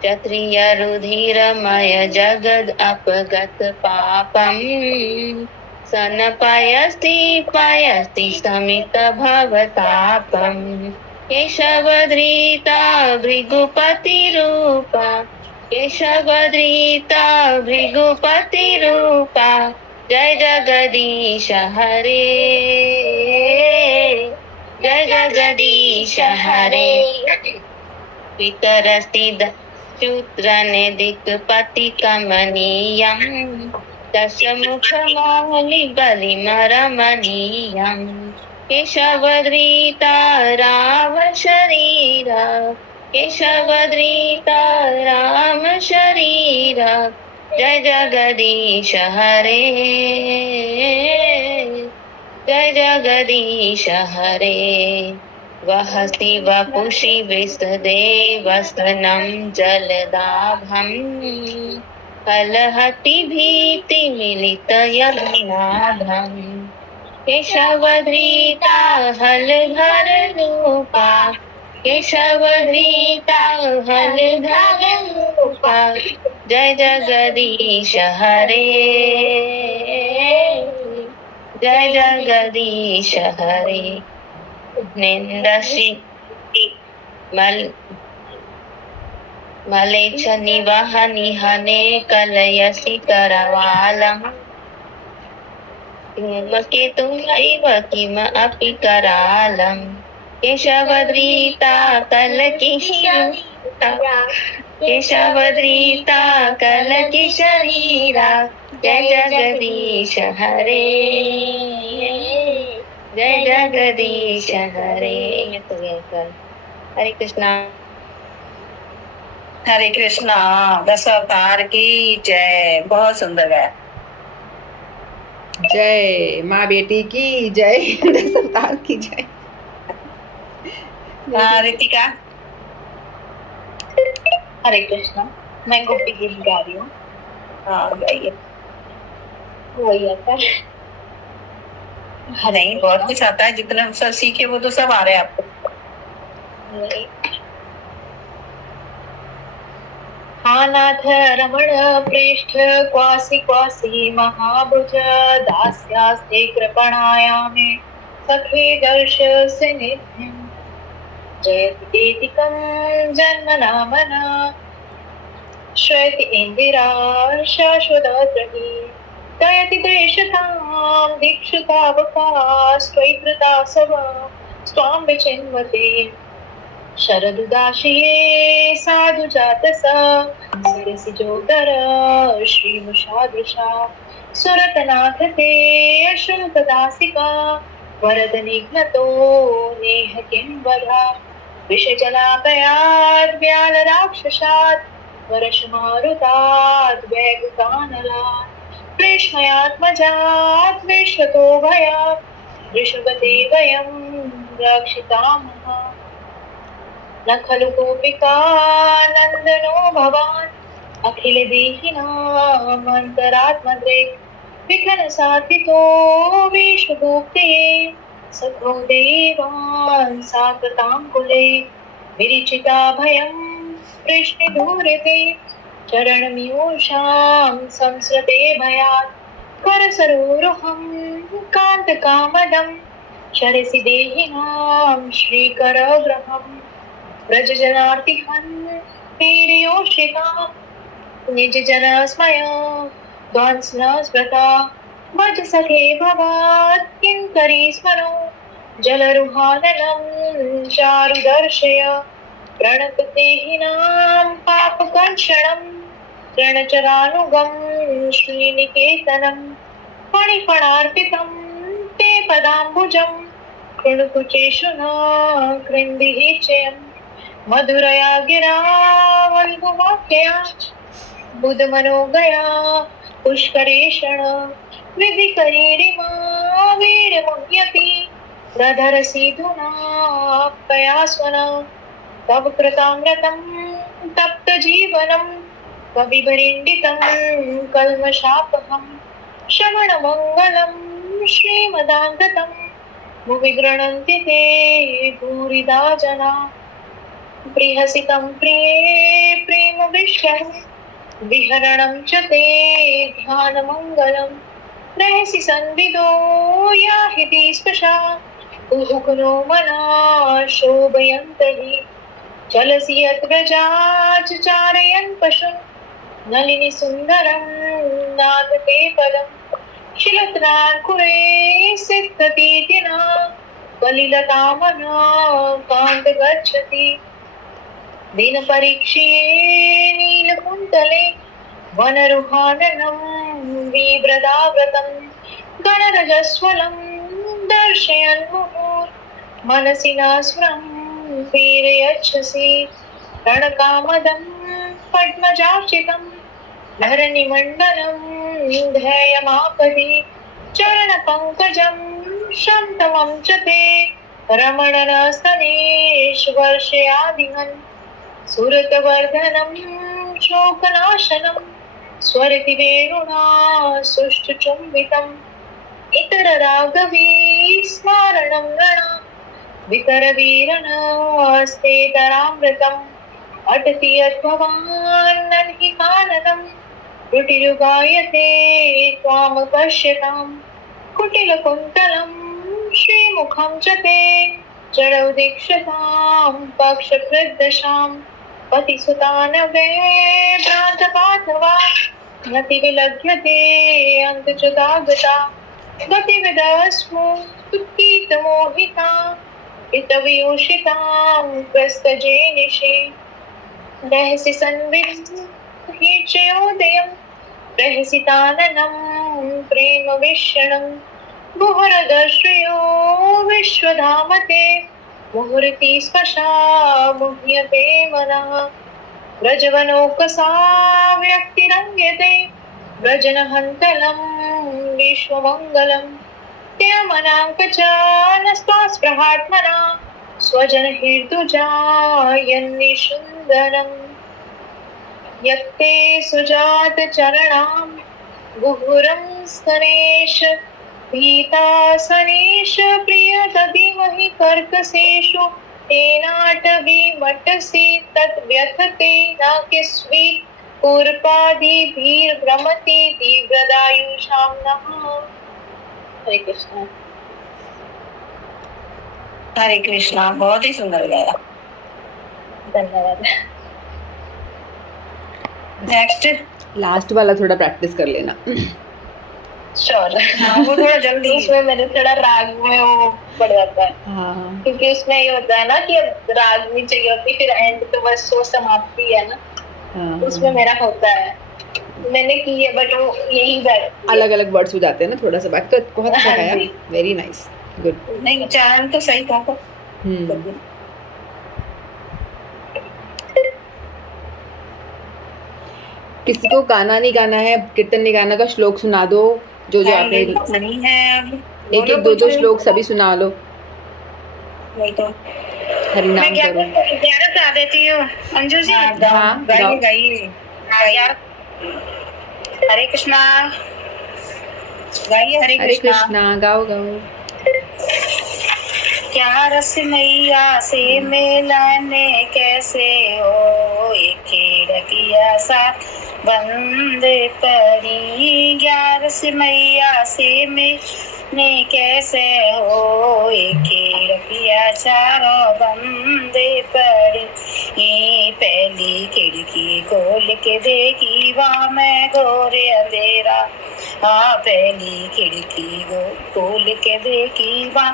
क्षत्रिय रुधिरमय जगद अपगत पापम सनपयसि पयसि समित भवतापम केशवधृता भृगुपति रूपा केशवधृता भृगुपति रूपा जय जगदीश हरे जय जगदीश हरे पितरस्ति शूद्रने दिक्पति कमनीयं दशमुखमौलि बलिमरमणीयं केशवधृता राम शरीरा केशवधृता राम शरीरा जय जगदीश हरे जय जगदीश हरे वहसि वपुषि विशदे वसनं जलदाभम् कलहति भीतिमिलितयज्ञाधम् केशवधृता हलधर रूपा केशवधृता हलधर रूपा जय जगदीश हरे जय जगदीश हरे निन्दसि मलेच्छ निवह निहने कलयसि करवालम् धूमकेतुमैव किम अपि करालम् केशवधृता कलकिशरीरा केशवधृता कलकिशरीरा जय जगदीश हरे जय जगदीश हरे। हरे कृष्णा हरे कृष्णा। दशावतार की जय। बहुत सुंदर गाया। जय माँ बेटी की जय। दस अवतार की जय। रितिका। हरे कृष्णा। मैं गोपी गीत गा रही हूँ। हाँ गाइए। वही आता है। नहीं बहुत कुछ आता है, जितना सब सीखे वो तो सब आ रहे हैं आपको। हा नाथ रमण प्रेष्ठ क्वासी क्वासी महाभुज दास्यास्ते कृपणायामे सखे दर्श नित्यम् जयति देतिकं जन्मनामना श्रयति इन्दिरा शाश्वतत्रही दयति देशतां दीक्षुतावका स्वैकृता सवा स्वां विचिन्वते शरदुदाशिये साधु जातसा सरसि जोदर श्रीमुषादृशा सुरतनाथ ते अश्रुतदासिका वरद निघ्नतो नेह किं वधा विषजलाकयाद् व्यालराक्षसात् वर्षमारुताद् वेगकानलात् प्रेष्मयात्मजात् विश्वतो भयात् वृषभते वयं रक्षितामः न खलु गोपिका नन्दनो भवान् अखिल देहिनामन्तरात्मदृक् विघ्न साधितो विश्वभुक्ते सखो देवान् साकृतां कुले विरिचिता भयं कृष्णदूरिते चरणमीयूषां संसृते भयात् करसरोरुहं कान्तकामदं शरसि देहिनां श्रीकरग्रहम् ब्रज जनार्तिहन् वीर्योषिता निज जन स्मय ध्वंस न स्मृता भज सखे भवात् किं करी स्मरो जलरुहानलं चारुदर्शय प्रणतदेहिनां पापकर्षणं रणचरानुगं श्रीनिकेतनं फणिफणार्पितं ते पदाम्बुजं कृणुकुचेषु न कृन्दिः चयम् मधुरया गिरा वल्गुवाक्यया बुधमनोगया पुष्करेषण विधि करीरिमा वीरमुह्यति प्रधरसीधुना पयास्वन तव कृतामृतं तप्त जीवनं कविभरिण्डितं कल्मषापहं श्रवणमङ्गलं श्रीमदान्ततं भुवि गृह्णन्ति ते भूरिदा जना प्रियसितं प्रिये प्रेम विष्णु विहरणं च ते ध्यानमङ्गलं रहसि संविदो याहि स्पृशा कुहुकुनो मना शोभयन्तहि चलसि यत् व्रजाच चारयन् पशुन् नलिनि सुन्दरं नाथ ते पदम् शिलत्राकुरे सिद्धतीतिना कलिलतामना कान्त गच्छति दिन परीक्षे नीलकुन्तले वनरुहाननं विव्रताव्रतं गणरजस्वलं दर्शयन् मुहुर् मनसि न स्मरं वीरयच्छसि रणकामदं पद्मजार्चितं धरणिमण्डलं ध्येयमापदि चरणपङ्कजं शन्तमं च ते रमणन स्तनेश्वर्षयादिहन् सुरतवर्धनं शोकनाशनं स्वरति वेणुना सुष्ठुचुम्बितम् इतरराघवी स्मारणं गणा विकरवीरणस्तेतरामृतम् अटति यद्भवान् नन्हि काननम् रुटिरुगायते त्वां पश्यताम् कुटिलकुन्तलं श्रीमुखं च ते जडौ दीक्षतां पक्षप्रदशाम् पतिसुतानवे भ्रान्तपाथवा नतिविलभ्यते अन्तच्युतागता गतिविदस्मु दुःखितमोहिता हितवियोषितां प्रस्तजे निशि रहसि संविच्चयोदयं रहसिताननं प्रेमविष्णं गुहरदश्रयो विश्वधामते मुहुर्ति स्पशा मुह्यते मनः व्रजवनोकसा व्यक्तिरङ्ग्यते व्रजनहन्तलं विश्वमङ्गलं त्यमनाङ्कचानस्पास्पृहात्मना स्वजनहृदुजायन्निषुन्दनम् यत्ते सुजातचरणां गुहुरं स्तनेश भीतासनेश प्रियतधिमहि कर्कशेषु तेनाटवीमटसि तद्व्यथते न किस्वी पूर्पादिभिर्भ्रमति तीव्रदायुषां नः। हरे कृष्ण। हरे कृष्णा, बहुत ही सुंदर गाया। धन्यवाद। नेक्स्ट लास्ट वाला थोड़ा प्रैक्टिस कर लेना। श्योर। वो थोड़ा जल्दी उसमें मेरे थोड़ा राग में वो पड़ जाता है, हाँ क्योंकि उसमें ये होता है ना कि अब राग नहीं चाहिए होती, फिर एंड तो बस वो समाप्ति है ना, हाँ उसमें मेरा होता है। मैंने की है बट वो यही बैठ अलग अलग वर्ड्स हो जाते हैं ना थोड़ा सा, बाकी तो बहुत अच्छा हाँ गाया, जी। Very nice, good. नहीं, चरण तो सही था। किसी को गाना नहीं गाना है, कीर्तन नहीं गाना का, श्लोक सुना दो जो जो आपने नहीं है अब। एक एक दो दो श्लोक सभी सुना लो। नहीं तो हरि मैं नाम करो। 11 से आ देती हूँ अंजू जी। हाँ, गाइए गाओ। गाइए हरे कृष्णा। गाइए। हरे हरे कृष्णा। कृष्णा, गाओ गाओ। क्या रस मैया से मिलन कैसे हो, खिड़किया सा बंद पड़ी। ग्यारस मैया से मिलने कैसे हो, खिड़किया चारों बंद पड़ी। पहली खिड़की खोल के देखी वहाँ मैं घोर अंधेरा। हाँ पहली खिड़की खोल के देखी वहाँ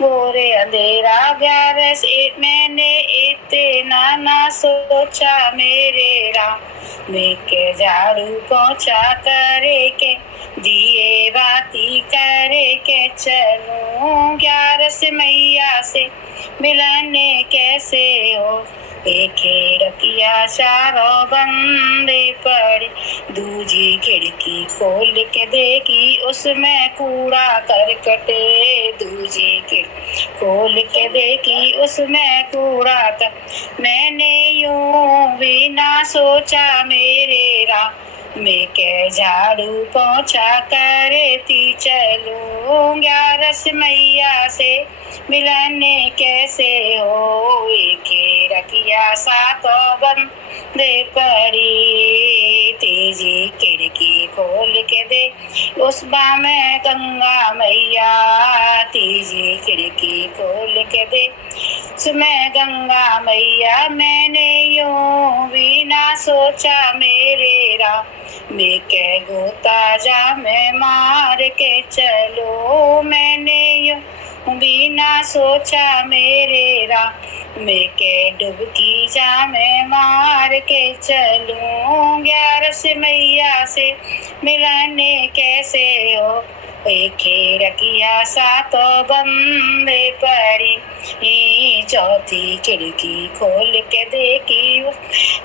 घोरे अंधेरा। 11 से मैंने इतना ना सोचा मेरे राम में के झाड़ू पोछा करे के दिए बाती करे के चलूं। 11 से मैया से मिलने कैसे हो, खिड़किया चारों बंदे पड़ी। दूजी खिड़की खोल के देखी उसमें कूड़ा करकटे। दूजी खिड़की खोल के देखी उसमें कूड़ा कर। मैंने यूं भी ना सोचा मेरे राम में के झाड़ू पोछा करती चलूं। 11 मैया से मिलने कैसे हो, खिड़किया सातों बंदे पड़ी। तीजी खिड़की खोल के दे उस में गंगा मैया। तीजी खिड़की खोल के दे उसमें गंगा मैया। मैंने यूं भी ना सोचा मेरे राम में के गोता जा मैं मार के चलो। मैंने यूं भी ना सोचा मेरे राम में के डुबकी जा मैं मार के चलूं। 11 मैया से मिलने कैसे हो। खेर किया सातो बम्बे पड़ी, चौथी खिड़की खोल के देखी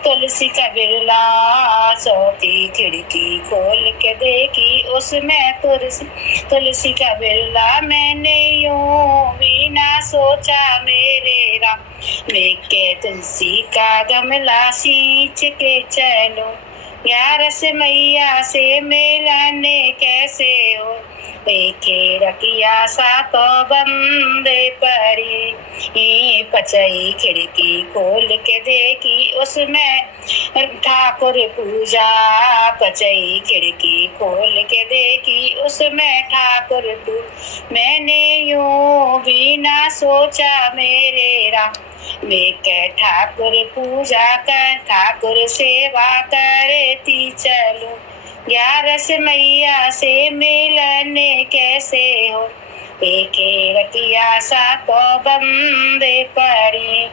तुलसी का बिरला। चौथी खिड़की खोल के देखी उसमें तुलसी का बिरला। मैंने यूं भी ना सोचा मेरे राम, मैं के तुलसी का गमला सींच के चलो। ग्यारस मैया से मिलने कैसे हो। देखे रखिया सातो बम्बे पड़ी, पचई खिड़की खोल के देखी उसमें ठाकुर पूजा। पचई खिड़की खोल के देखी उसमें ठाकुर पूजा। मैंने यूं भी ना सोचा मेरे राम, मैं के ठाकुर पूजा कर ठाकुर सेवा करती चलूं। ग्यारस मैया से मिलने कैसे हो। देखे रतिया सातो बम्बे पड़ी,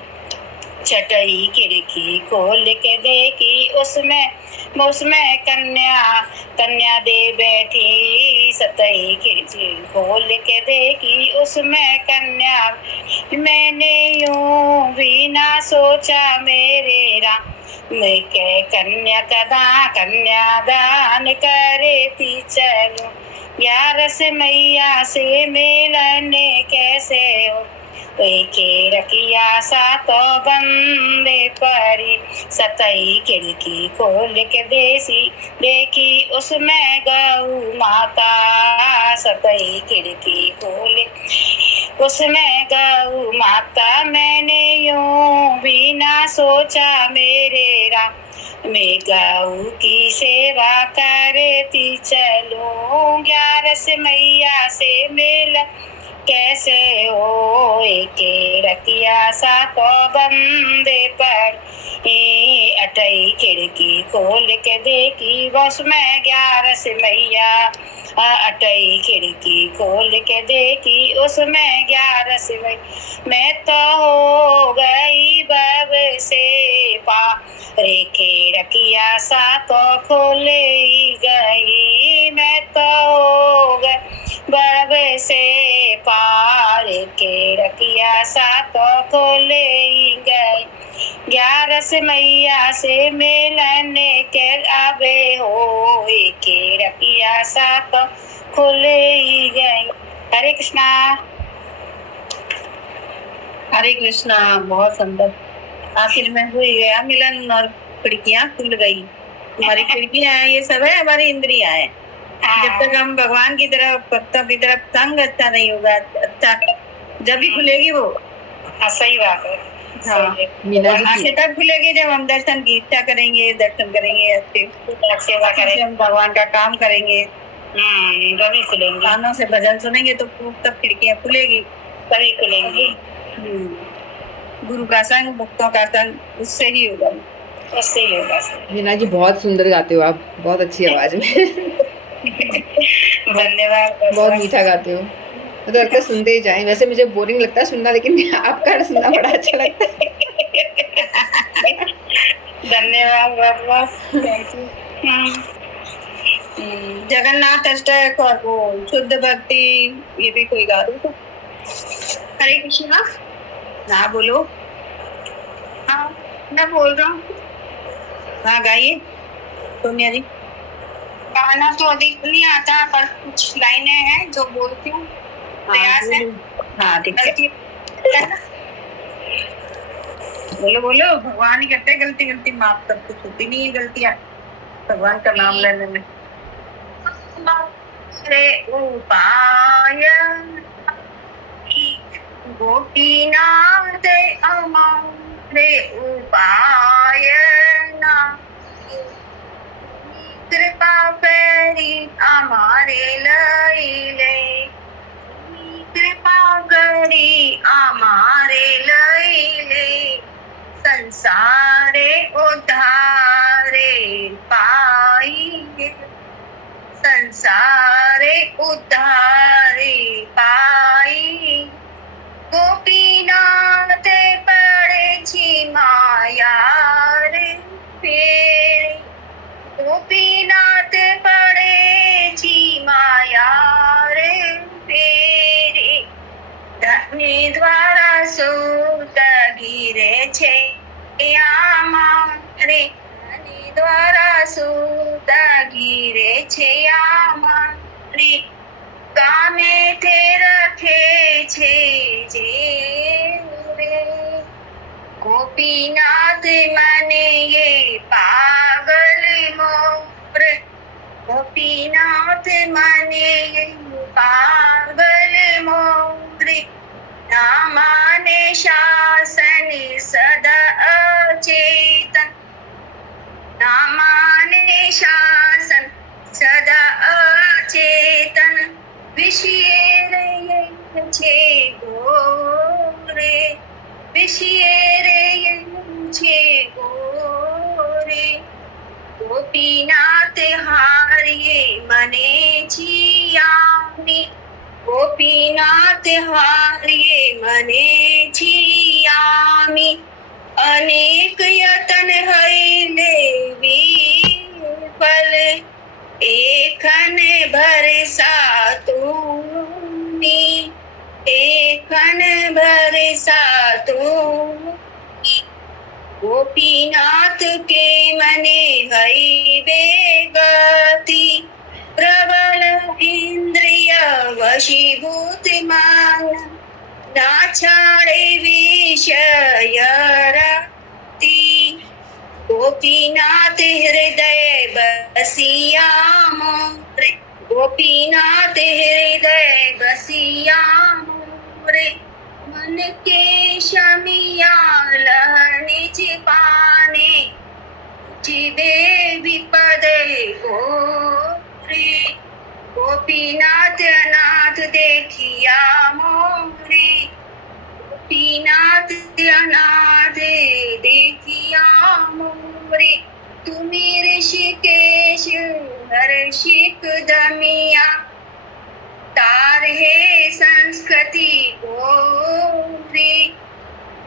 छठई खिड़की खोल के देखी उसमें कन्या दे बैठी। सतई खिड़की खोल के देखी उसमें कन्या। मैंने यूं भी ना सोचा मेरे राम, मैं के कन्यादान करती चलूं। ग्यारस मैया से मिलने कैसे हो। के रखिया सातो बम्बे पड़ी, सतई खिड़की खोल के देखी उसमें गौ माता। सतई खिड़की खोल उसमें गौ माता। मैंने यूं भी ना सोचा मेरे राम, मैं गौ की सेवा करती चलूं। ग्यारस मैया से मिल कैसे हो। के रतिया सातो बम्बे पर, अटई खिड़की खोल के देखी उसमें ग्यारस मैया। अटई खिड़की खोल के देखी उसमें ग्यारस मैया। मैं तो हो गई बब से पा, रेखे रखिया सातो खोले गई। मैं तो हो गई बब से पार के रखिया सातो खोले गई। ग्यारस मैया से मिलने के आवे हो। के रखिया सातो खोले गई। हरे कृष्णा। हरे कृष्णा। बहुत सुंदर। आखिर में हो ही गया मिलन और खिड़कियां खुल गई। हमारी खिड़कियां हैं, ये सब है हमारी इंद्रियां हैं। जब तक हम भगवान की तरफ भक्तों की तरफ संग अच्छा नहीं होगा, अच्छा जब भी खुलेगी वो। सही बात है। हाँ, मीना जी आंखें तब खुलेगी जब हम दर्शन की इच्छा करेंगे, दर्शन करेंगे, अच्छे सेवा करें, हम भगवान का काम करेंगे, तभी खुलेंगे। कानों से भजन सुनेंगे तो तब खिड़कियां खुलेगी, तभी खुलेंगी। गुरु का संग, भक्तों का संग, उससे ही होगा। उससे ही होगा। मीना जी बहुत सुंदर गाते हो आप, बहुत अच्छी आवाज में। धन्यवाद। बहुत मीठा गाते हो, तो लगता है सुनते ही जाएं। वैसे मुझे बोरिंग लगता है सुनना, लेकिन आपका सुनना बड़ा अच्छा लगता है। धन्यवाद बहुत थैंक यू। जगन्नाथ अष्टक और वो शुद्ध भक्ति, ये भी कोई गा दो तो। हरे कृष्णा। हाँ बोलो। हाँ मैं बोल रहा हूँ। हाँ गाइए सोनिया जी। गाना तो अधिक नहीं आता, पर कुछ लाइनें हैं जो बोलती हूँ। प्रयास है। हाँ ठीक है, बोलो बोलो। भगवान ही करते हैं गलती, गलती माफ कर, कुछ होती नहीं है गलतियाँ भगवान का नाम लेने में। उपाय गोपीनाथ अमारे उपाय ना, कृपा फेरी हमारे लैले, कृपा करी हमारे लैले, संसारे उद्धारे पाइए, संसारे उद्धारे पाई। गोपीनाथ पड़े छी माया रे फेरे, गोपीनाथ पड़े છે અમારે કામે તે રખે છે જે રે ગોપીનાથ મને ये पागल मोर गोपीनाथ माने ये पागल मोर ना माने शासन सदा अचेतन ना माने शासन सदा अचेतन विषय छे गोरे विषय छे गोरे गोपीनाथ हारिये मने छियामी गोपीनाथ हारिये मने छियामी अनेक यतन हईले विफल एखन भरसा तुमी एखन भरसा तुमी गोपीनाथ के मने हई बेगति प्रबल इंद्रिय वशीभूत मान ना छाड़े विषय रति गोपीनाथ हृदय बसिया मोरे गोपीनाथ हृदय बसिया मोरे मन के शमिया निज पाने जीवे विपद गोरे गोपीनाथ अनाथ देखिया मोरे गोपीनाथ अनाथ देखिया मोरे तुम्ही ऋषिकेश हर्षिक दमिया तार हे संस्कृति गोरे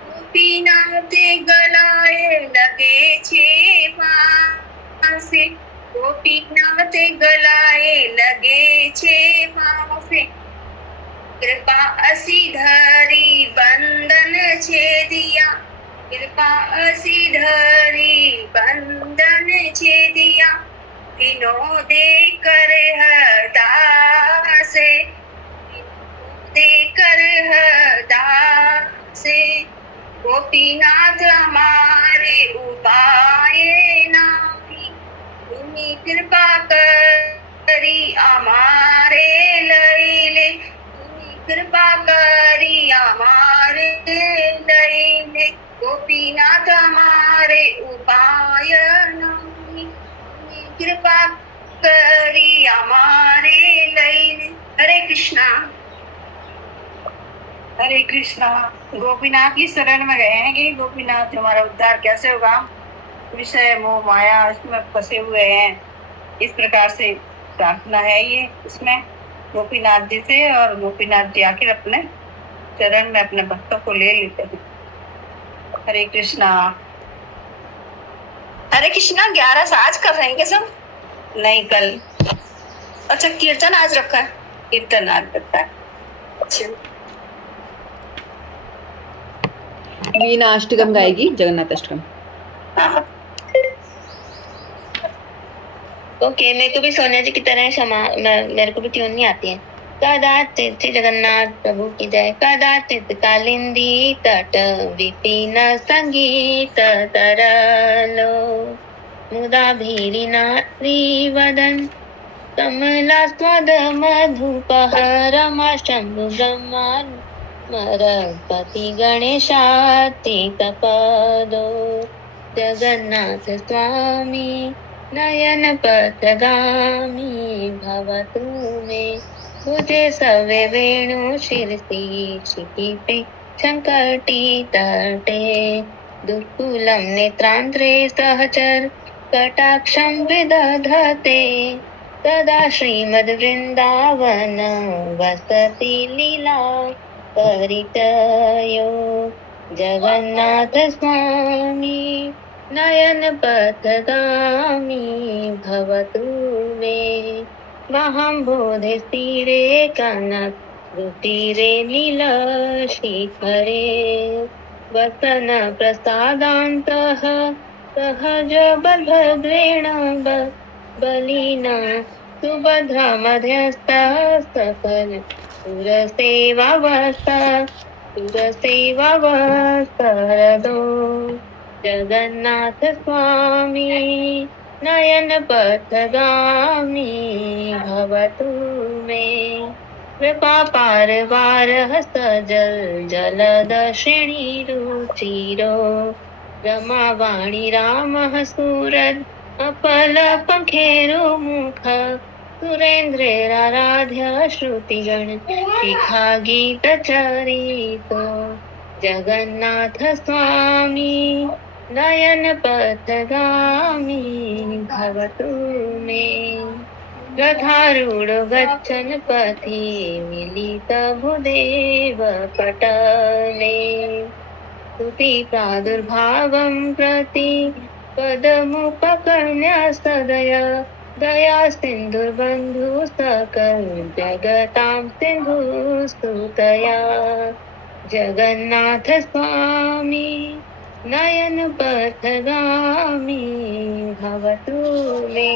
गोपीनाथ गलाए लगे छे फांसे गोपीनाथ गलाए लगे छे फांसे कृपा असी धरी बंधन छेदिया कृपा असी धरी बंधन छेदिया विनोदे करे हदासे विनोदे करे हदासे गोपीनाथ हमारे उपाय नाही तुम्ही कृपा करी हमारे लैले तुम्ही कृपा करी हमारे लैले गोपीनाथ हमारे उपाय नाही तुम्ही कृपा करी हमारे लैले हरे कृष्णा हरे कृष्णा। गोपीनाथ की शरण में गए हैं कि गोपीनाथ हमारा उद्धार कैसे होगा, विषय मोह माया इसमें फंसे हुए हैं। इस प्रकार से प्रार्थना है ये इसमें गोपीनाथ जी से, और गोपीनाथ जी आखिर अपने चरण में अपने भक्तों को ले लेते हैं। हरे कृष्णा। हरे कृष्णा 11 से आज कर रहे हैं क्या सब? नहीं, कल। अच्छा, कीर्तन आज रखा है? कीर्तन आज रखा है। अच्छा, वीणा अष्टकम गाएगी, जगन्नाथ अष्टकम। ओके, मेरे को भी सोनिया जी की तरह मेरे को भी ट्यून नहीं आती है। कदाचित जगन्नाथ प्रभु की जय, कदाचित कालिंदी तट विपिन संगीत तरलो मुदा भीरिना त्रिवदन कमला स्वद मधुपहरम शंभु ब्रह्मान मरपति गणेशातीत पदो जगन्नाथ स्वामी नयन पथगामी भवतु मे तुझे सवे वेणु शिरसी शिखिपे शंकटी तटे दुर्कुलं नेत्रांध्रे सहचर कटाक्षं विदधते तदा श्रीमद्वृन्दावन वसति लीला परितयो जगन्नाथ स्वामी नयन पथगामी भवतु मे महाम्बोधि तीरे कनक रुचिरे नीलशिखरे वसन प्रसादान्तः सहज बलभद्रेण बलिना सुभद्रा मध्यस्थ सकल सुरसेवावस्थरदो जगन्नाथ स्वामी नयन पथगामी भवतु मे कृपा पारवार सजल जलदर्शिणी रुचिरो रमावाणी रामः सूरज अपल पंखेरु मुख सुरेन्द्रेराराध्य श्रुतिगण शिखा गीत चरितो जगन्नाथ स्वामी नयन पथगामी भवतु मे रथारूढो गच्छन् पथि मिलित भूदेव पटले स्तुति प्रादुर्भावं प्रति पदमुपकर्ण्य सदय दया सिन्धुर्बन्धु सकल जगतां सिन्धुस्तुतया जगन्नाथ स्वामी नयन पथगामी भवतु मे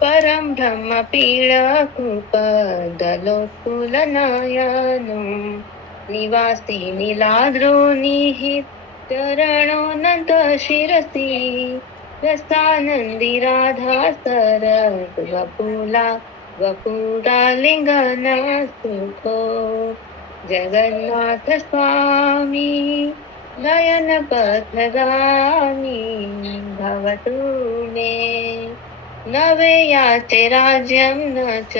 परं ब्रह्म पीडकुपदलोत्कुलनयनो निवासी नीलाद्रो निहित चरणोन्नत शिरसि रसानन्दी राधा सरस वपुरालिङ्गन सुखो जगन्नाथ स्वामी नयन पथगामी भवतु मे नवे याचे राज्यं न च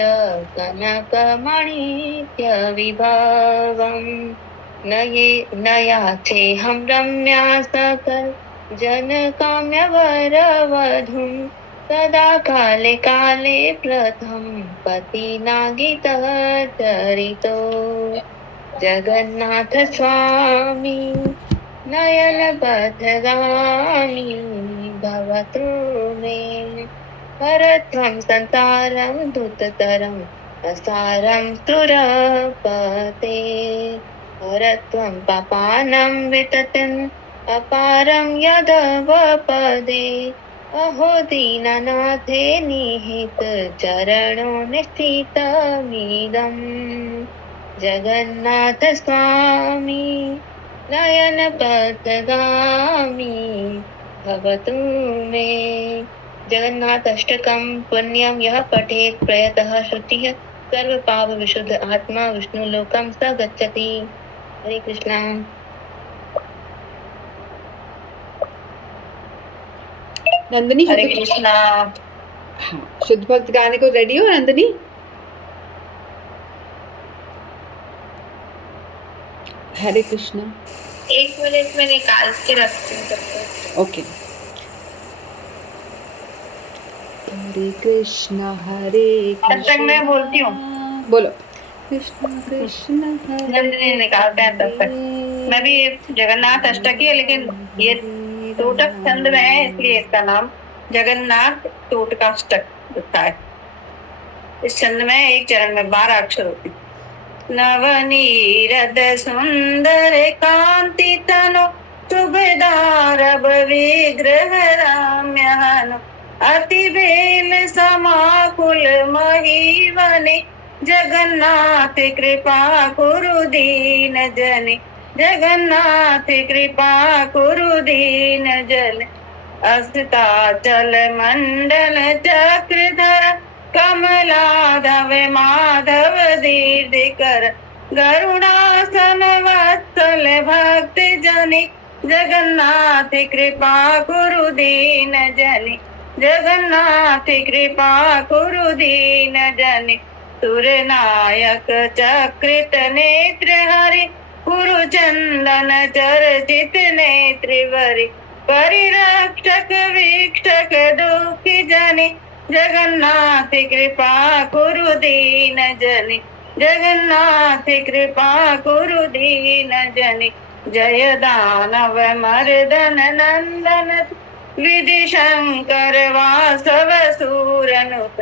कनकमणित्यविभवम् न याचेऽहं रम्या सकल जनकाम्यवरवधूं सदा काले काले प्रथम पतिना गीतः चरितो जगन्नाथ स्वामी नयन पथगामी भवतु मे परत्वं संसारं दुततरं असारं सुरपते परत्वं पापानं विततिम् अपारं यदवपदे अहो दीननाथे निहित चरणो निश्चितमिदम् जगन्नाथ स्वामी नयन पथगामी भवतु मे जगन्नाथ अष्टकं पुण्यं यः पठेत् प्रयतः श्रुतिः सर्वपाप विशुद्ध आत्मा विष्णुलोकं स गच्छति। हरे कृष्णा। नंदिनी हरे शुद्ध कृष्णा। हाँ शुद्ध भक्त गाने को रेडी हो नंदिनी? हरे कृष्णा। 1 मिनट में निकाल के रखती हूँ तब तक। ओके। हरे कृष्णा हरे तब तक मैं बोलती हूँ। बोलो। कृष्णा कृष्णा हरे नंदिनी निकालते हैं तब तक। मैं भी जगन्नाथ अष्टकी है, लेकिन ये टोटक छंद में है, इसलिए इसका नाम जगन्नाथ टोटकाष्टक रखा है। इस छंद में एक चरण में 12 अक्षर होते हैं। नवनीरद सुंदर कांति तनु सुबेदार विग्रह राम्य हनु अति बेल समाकुल महीवनि जगन्नाथ कृपा कुरु दीन जनि जगन्नाथ कृपा कुरु दीन जन अस्ताचल मंडल चक्रधर कमलाधव माधव दीर्घकर गरुणासन वत्सल भक्त जनि जगन्नाथ कृपा कुरु दीन जनि जगन्नाथ कृपा कुरु दीन जनि सुर नायक चक्रित नेत्र हरि कुरु चंदन चर्चित नेत्रिवरि परिरक्षक वीक्षक दुखी जनि जगन्नाथ कृपा कुरु दीन जनि जगन्नाथ कृपा कुरु दीन जनि जय दानव मर्दन नंदन विधि शंकर वासव सूरनुत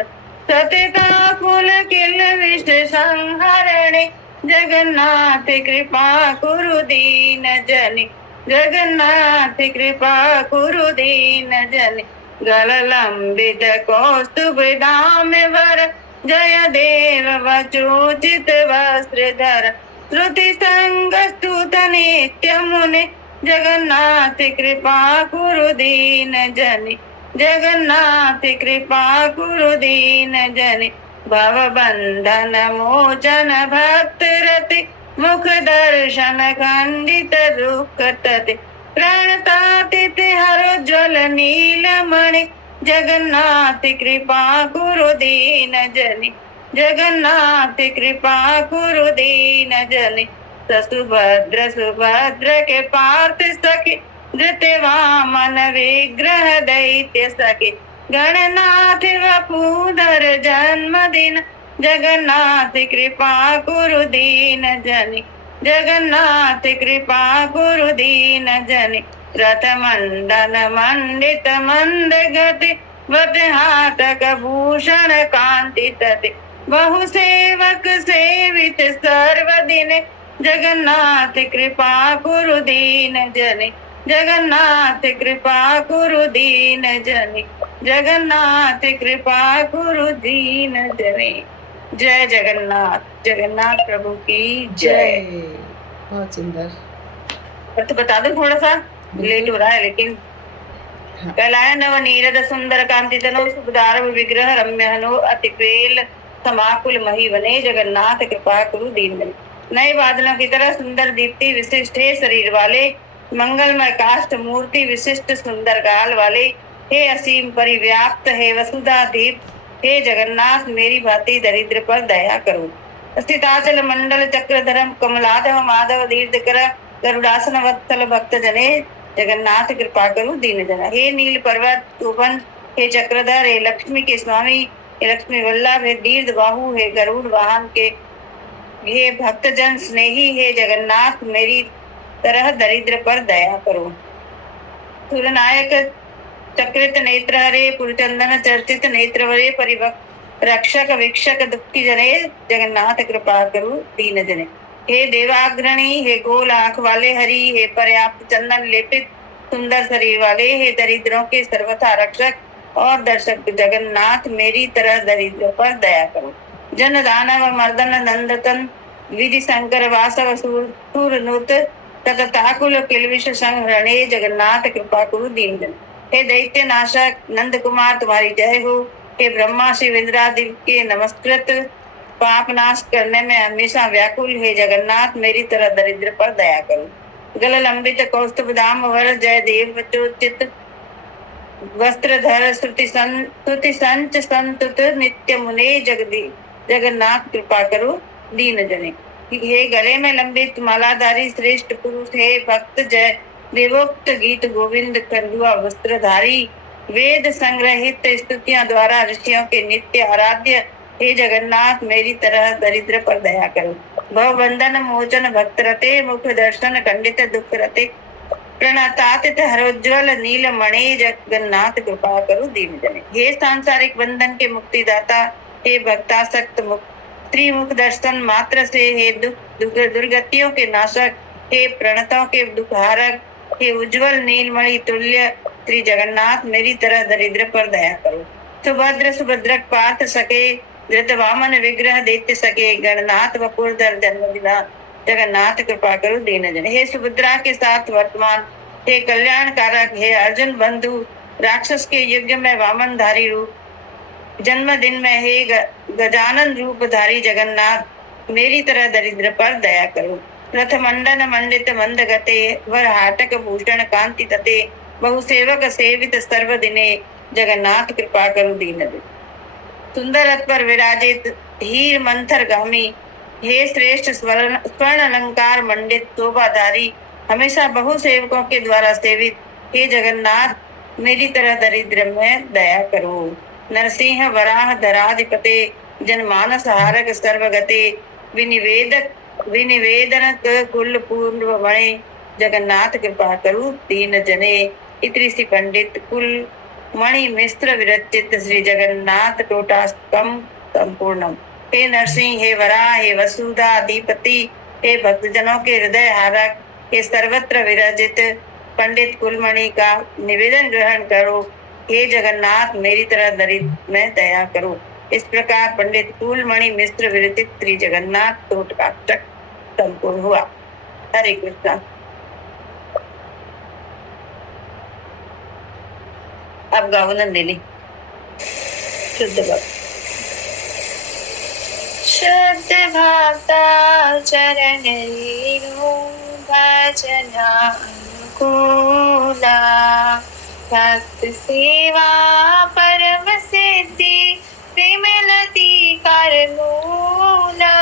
सतता कुल किल विष संहरणे जगन्नाथ कृपा कुरु दीन जनि जगन्नाथ कृपा कुरु दीन जनि गललंबित कौस्तुभधाम वर जय देव वचोचित वस्त्रधर श्रुति संग स्तुत नित्य मुनि जगन्नाथ कृपा कुरु दीन जनि जगन्नाथ कृपा कुरु दीन जनि भव बंधन मोचन भक्त रति मुख दर्शन खंडित दुख तति प्रणतातीत हरो ज्वल नीलमणि जगन्नाथ कृपा कुरु दीन जनि जगन्नाथ कृपा कुरु दीन जनि सुभद्र सुभद्र के पार्थ सखी धृत वामन विग्रह दैत्य सखी गणनाथ वपुधर जन्मदिन जगन्नाथ कृपा कुरु दीन जनि जगन्नाथ कृपा कुरु दीन जनि रथ मंडन मंडित मंद गति वट हाटक भूषण कांति तति बहु सेवक सेवित सर्वदिन जगन्नाथ कृपा कुरु दीन जनि जगन्नाथ कृपा कुरु दीन जनि जगन्नाथ कृपा कुरु दीन जनि। जय जगन्नाथ। जगन्नाथ प्रभु की जय। बहुत सुंदर। तो बता दो थोड़ा सा, लेट हो रहा है लेकिन। हाँ। कैलाय नव नीरद सुंदर कांति तनो सुखदार विग्रह रम्य हनो अति पेल समाकुल मही वने जगन्नाथ कृपा कुरु दीन जनि। नए बादलों की तरह सुंदर दीप्ति विशिष्ट है शरीर वाले, मंगलमय काष्ठ मूर्ति विशिष्ट सुंदर गाल वाले, हे असीम परिव्याप्त, हे वसुधाधीप, हे जगन्नाथ मेरी भांति दरिद्र पर दया करो। स्थिताचल मंडल चक्रधरम कमलाधव माधव दीर्घकर गरुड़ासन वत्सल भक्त जने जगन्नाथ कृपा करो दीन जना। हे नील पर्वत शोभन, हे चक्रधर, हे लक्ष्मी के स्वामी, हे लक्ष्मी वल्लभ, हे दीर्घ बाहु, हे गरुड़ वाहन के, हे भक्तजन स्नेही, हे जगन्नाथ मेरी तरह दरिद्र पर दया करो। सूर्यनायक चक्रित नेत्र हरे पुरचंदन चर्चित नेत्र वरे परिभक्त रक्षक वीक्षक दुखी जने जगन्नाथ कृपा करो दीन जने। हे देवाग्रणी, हे गोल आंख वाले हरि, हे पर्याप्त चंदन लेपित सुंदर शरीर वाले, हे दरिद्रों के सर्वथा रक्षक और दर्शक जगन्नाथ मेरी तरह दरिद्र पर दया करो। जन दानव मर्दन नंदतन विधि शंकर वासव सूर नुत तथाकुल किलविश संग रणे जगन्नाथ कृपा कुरु दीन जन। हे दैत्य नाशक नंद कुमार तुम्हारी जय हो। हे ब्रह्मा शिव इंद्रादि के नमस्कृत पाप नाश करने में हमेशा व्याकुल, हे जगन्नाथ मेरी तरह दरिद्र पर दया करो। गल लंबित कौस्तुभ धाम वर जय देव चित वस्त्रधर श्रुति संच संतुत नित्य मुने जगन्नाथ कृपा करो दीन जने। हे गले में लंबित मालाधारी श्रेष्ठ पुरुष, हे भक्त जय देवोक्त गीत गोविंद कंडुआ वस्त्रधारी वेद संग्रहित स्तुतियों द्वारा ऋषियों के नित्य आराध्य, हे जगन्नाथ मेरी तरह दरिद्र पर दया करो। भव बंधन मोचन भक्त रते मुख दर्शन खंडित दुख रते प्रणतातीत हरोज्वल नील मणि जगन्नाथ कृपा करो दीन जने। हे सांसारिक बंधन के मुक्तिदाता, हे भक्तासक्त त्रिमुख दर्शन मात्र से, हे दुर्गतियों के नाशक, हे प्रणतों के दुखहारक, हे उज्जवल नीलमणि तुल्य श्री जगन्नाथ मेरी तरह दरिद्र पर दया करो। सुभद्र सुभद्रक पार्थ सके धृत वामन विग्रह दैत्य सके गणनाथ वपुरधर जन्मदिना जगन्नाथ कृपा करो दीन जन। हे सुभद्रा के साथ वर्तमान, हे कल्याण कारक, हे अर्जुन बंधु राक्षस के युग में वामन धारी रूप जन्मदिन में, हे गजानन रूप धारी जगन्नाथ मेरी तरह दरिद्र पर दया करो। रथ मंडन मंडित मंद गते वर हाटक भूषण कांति तते बहु सेवक सेवित सर्व दिने जगन्नाथ कृपा करो दीन जन। सुंदर रथ पर विराजित हीर मंथर गामी, हे श्रेष्ठ स्वर्ण अलंकार मंडित शोभाधारी हमेशा बहु सेवकों के द्वारा सेवित, हे जगन्नाथ मेरी तरह दरिद्र में दया करो। नरसिंह वराह धराधिपते जनमानस हारक सर्वगते विनिवेदन कुल पूर्ण वणे जगन्नाथ कृपा करो दीन जने। इतनी सी पंडित कुल मणि मिश्र विरचित श्री जगन्नाथ टोटास्तम संपूर्णम। हे नरसिंह, हे वराह, हे वसुधा अधिपति, हे भक्तजनों के हृदय हारक, हे सर्वत्र विराजित पंडित कुलमणि का निवेदन ग्रहण करो। हे जगन्नाथ मेरी तरह दरिद्र में दया करो। इस प्रकार पंडित फूलमणि मिश्र विरचित श्री जगन्नाथ तोट का अष्टक संपूर्ण हुआ। हरे कृष्णा। अब गाओ नंदिनी। शुद्ध भक्त। शुद्ध भक्ता चरण रेणु भजना अनुकूला भक्त सेवा परम सिद्धि विमलति कर मूला।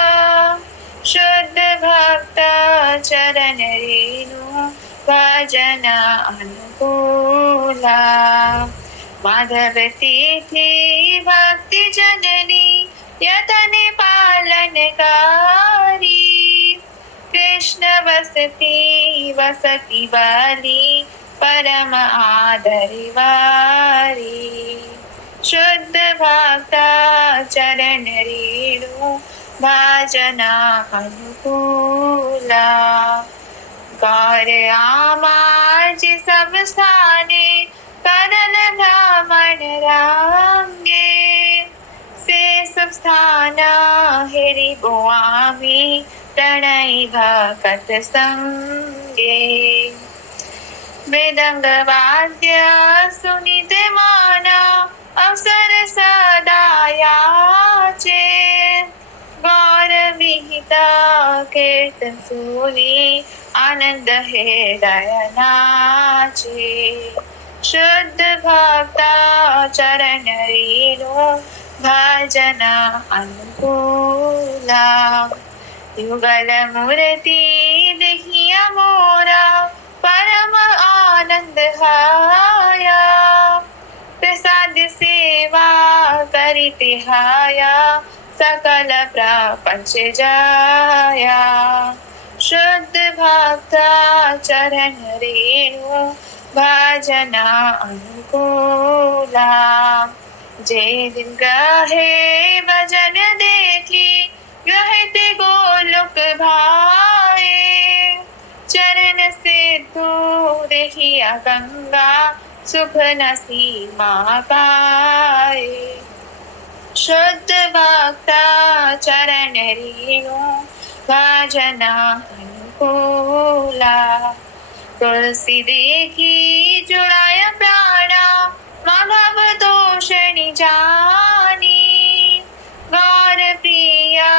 शुद्ध भक्ता चरण रेणु भजना अनुकूला माधव तिथि भक्ति जननी यतन पालनकारी कृष्ण वसती वसति वाली परम आदरवारी। शुद्ध भक्ता चरण रेणु भजना अनुकूला गौर आमाज सब स्थाने कदन ब्राह्मण रांगे से सब स्थाना हेरि बोआमी प्रणय भक्त संगे। मृदंग वाद्य सुनित माना अवसर सदा याचे गौर विहिता कीर्तन सुनी आनंद हृदय नाचे। शुद्ध भक्ता चरण रेणु भजना अनुकूला युगल मूर्ति देखिया मोरा परम आनंद हाया प्रसाद सेवा करिते हाया सकल प्रपंच जाया। शुद्ध भक्ता चरण रेणु भजना अनुकूला जय दिन गाहे भजन देखी गहते गोलोक भाए चरण से तू देखिया गंगा सुख न सीमा पाए। शुद्ध भक्ता चरण रेणु भजना अनुकूला तुलसी देखी जुड़ाया प्राणा माधव दोषणी जानी गौर प्रिया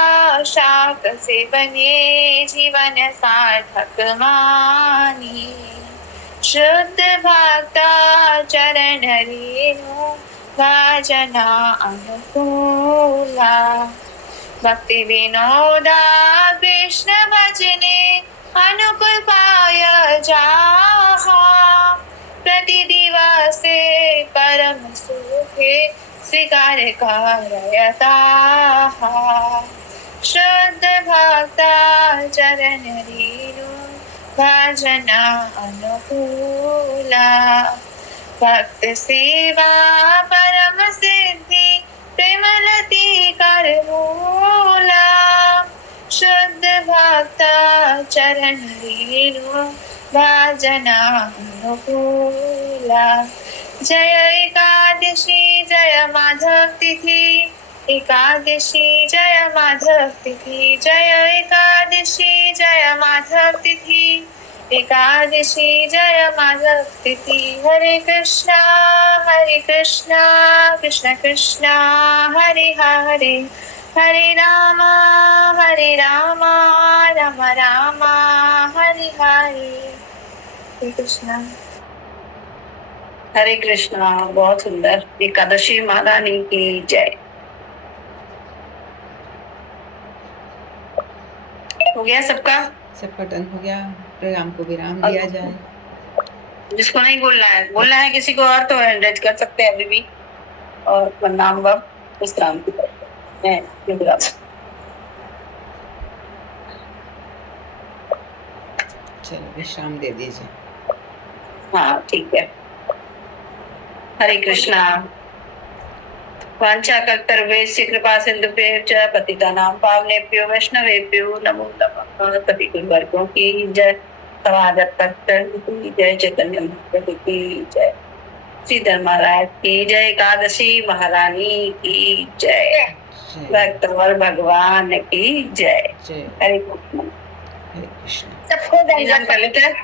शाक से बने जीवन सार्थक मानी। शुद्ध भक्ता चरण रेणु भजना अनुकूला भक्ति विनोदा कृष्ण भजने अनुकूल पाय जाहा प्रति दिवसे परम सुखे स्वीकार करयता। शुद्ध भक्ता चरण रेणु भजना अनुकूला भक्त सेवा परम सिद्धि प्रेमलति कर मूला। शुद्ध भक्ता चरण रेणु भजना अनुकूला जय एकादशी जय माधव तिथि एकादशी जय माधव तिथि जय एकादशी जय माधव तिथि एकादशी जय माधव तिथि। हरे कृष्णा कृष्ण कृष्णा हरे हरे हरे राम राम राम हरे हरे। हरे कृष्णा। हरे कृष्णा। बहुत सुंदर। एकादशी महारानी की जय। हो गया सबका? सबका डन हो गया। प्रोग्राम को विराम दिया जाए। जिसको नहीं बोलना है किसी को और तो एंड्रेज कर सकते हैं अभी भी और प्रणाम व विश्राम की तरफ। चलो विश्राम दे दीजिए। हाँ ठीक है। हरे कृष्णा। वांछा कल्पतरुभ्यश्च कृपा सिंधुभ्यश्च च पतितानां पावनेभ्यो वैष्णवेभ्यो नमो नमः। सभी गुरुवर्गों की जय। समाज तक की जय। चैतन्य महाप्रभु की जय। श्रीधर महाराज की जय, एकादशी महारानी की जय, जय भक्त और भगवान की जय। जय हरे कृष्ण। हरे कृष्ण। सबको निधान कर लेते हैं।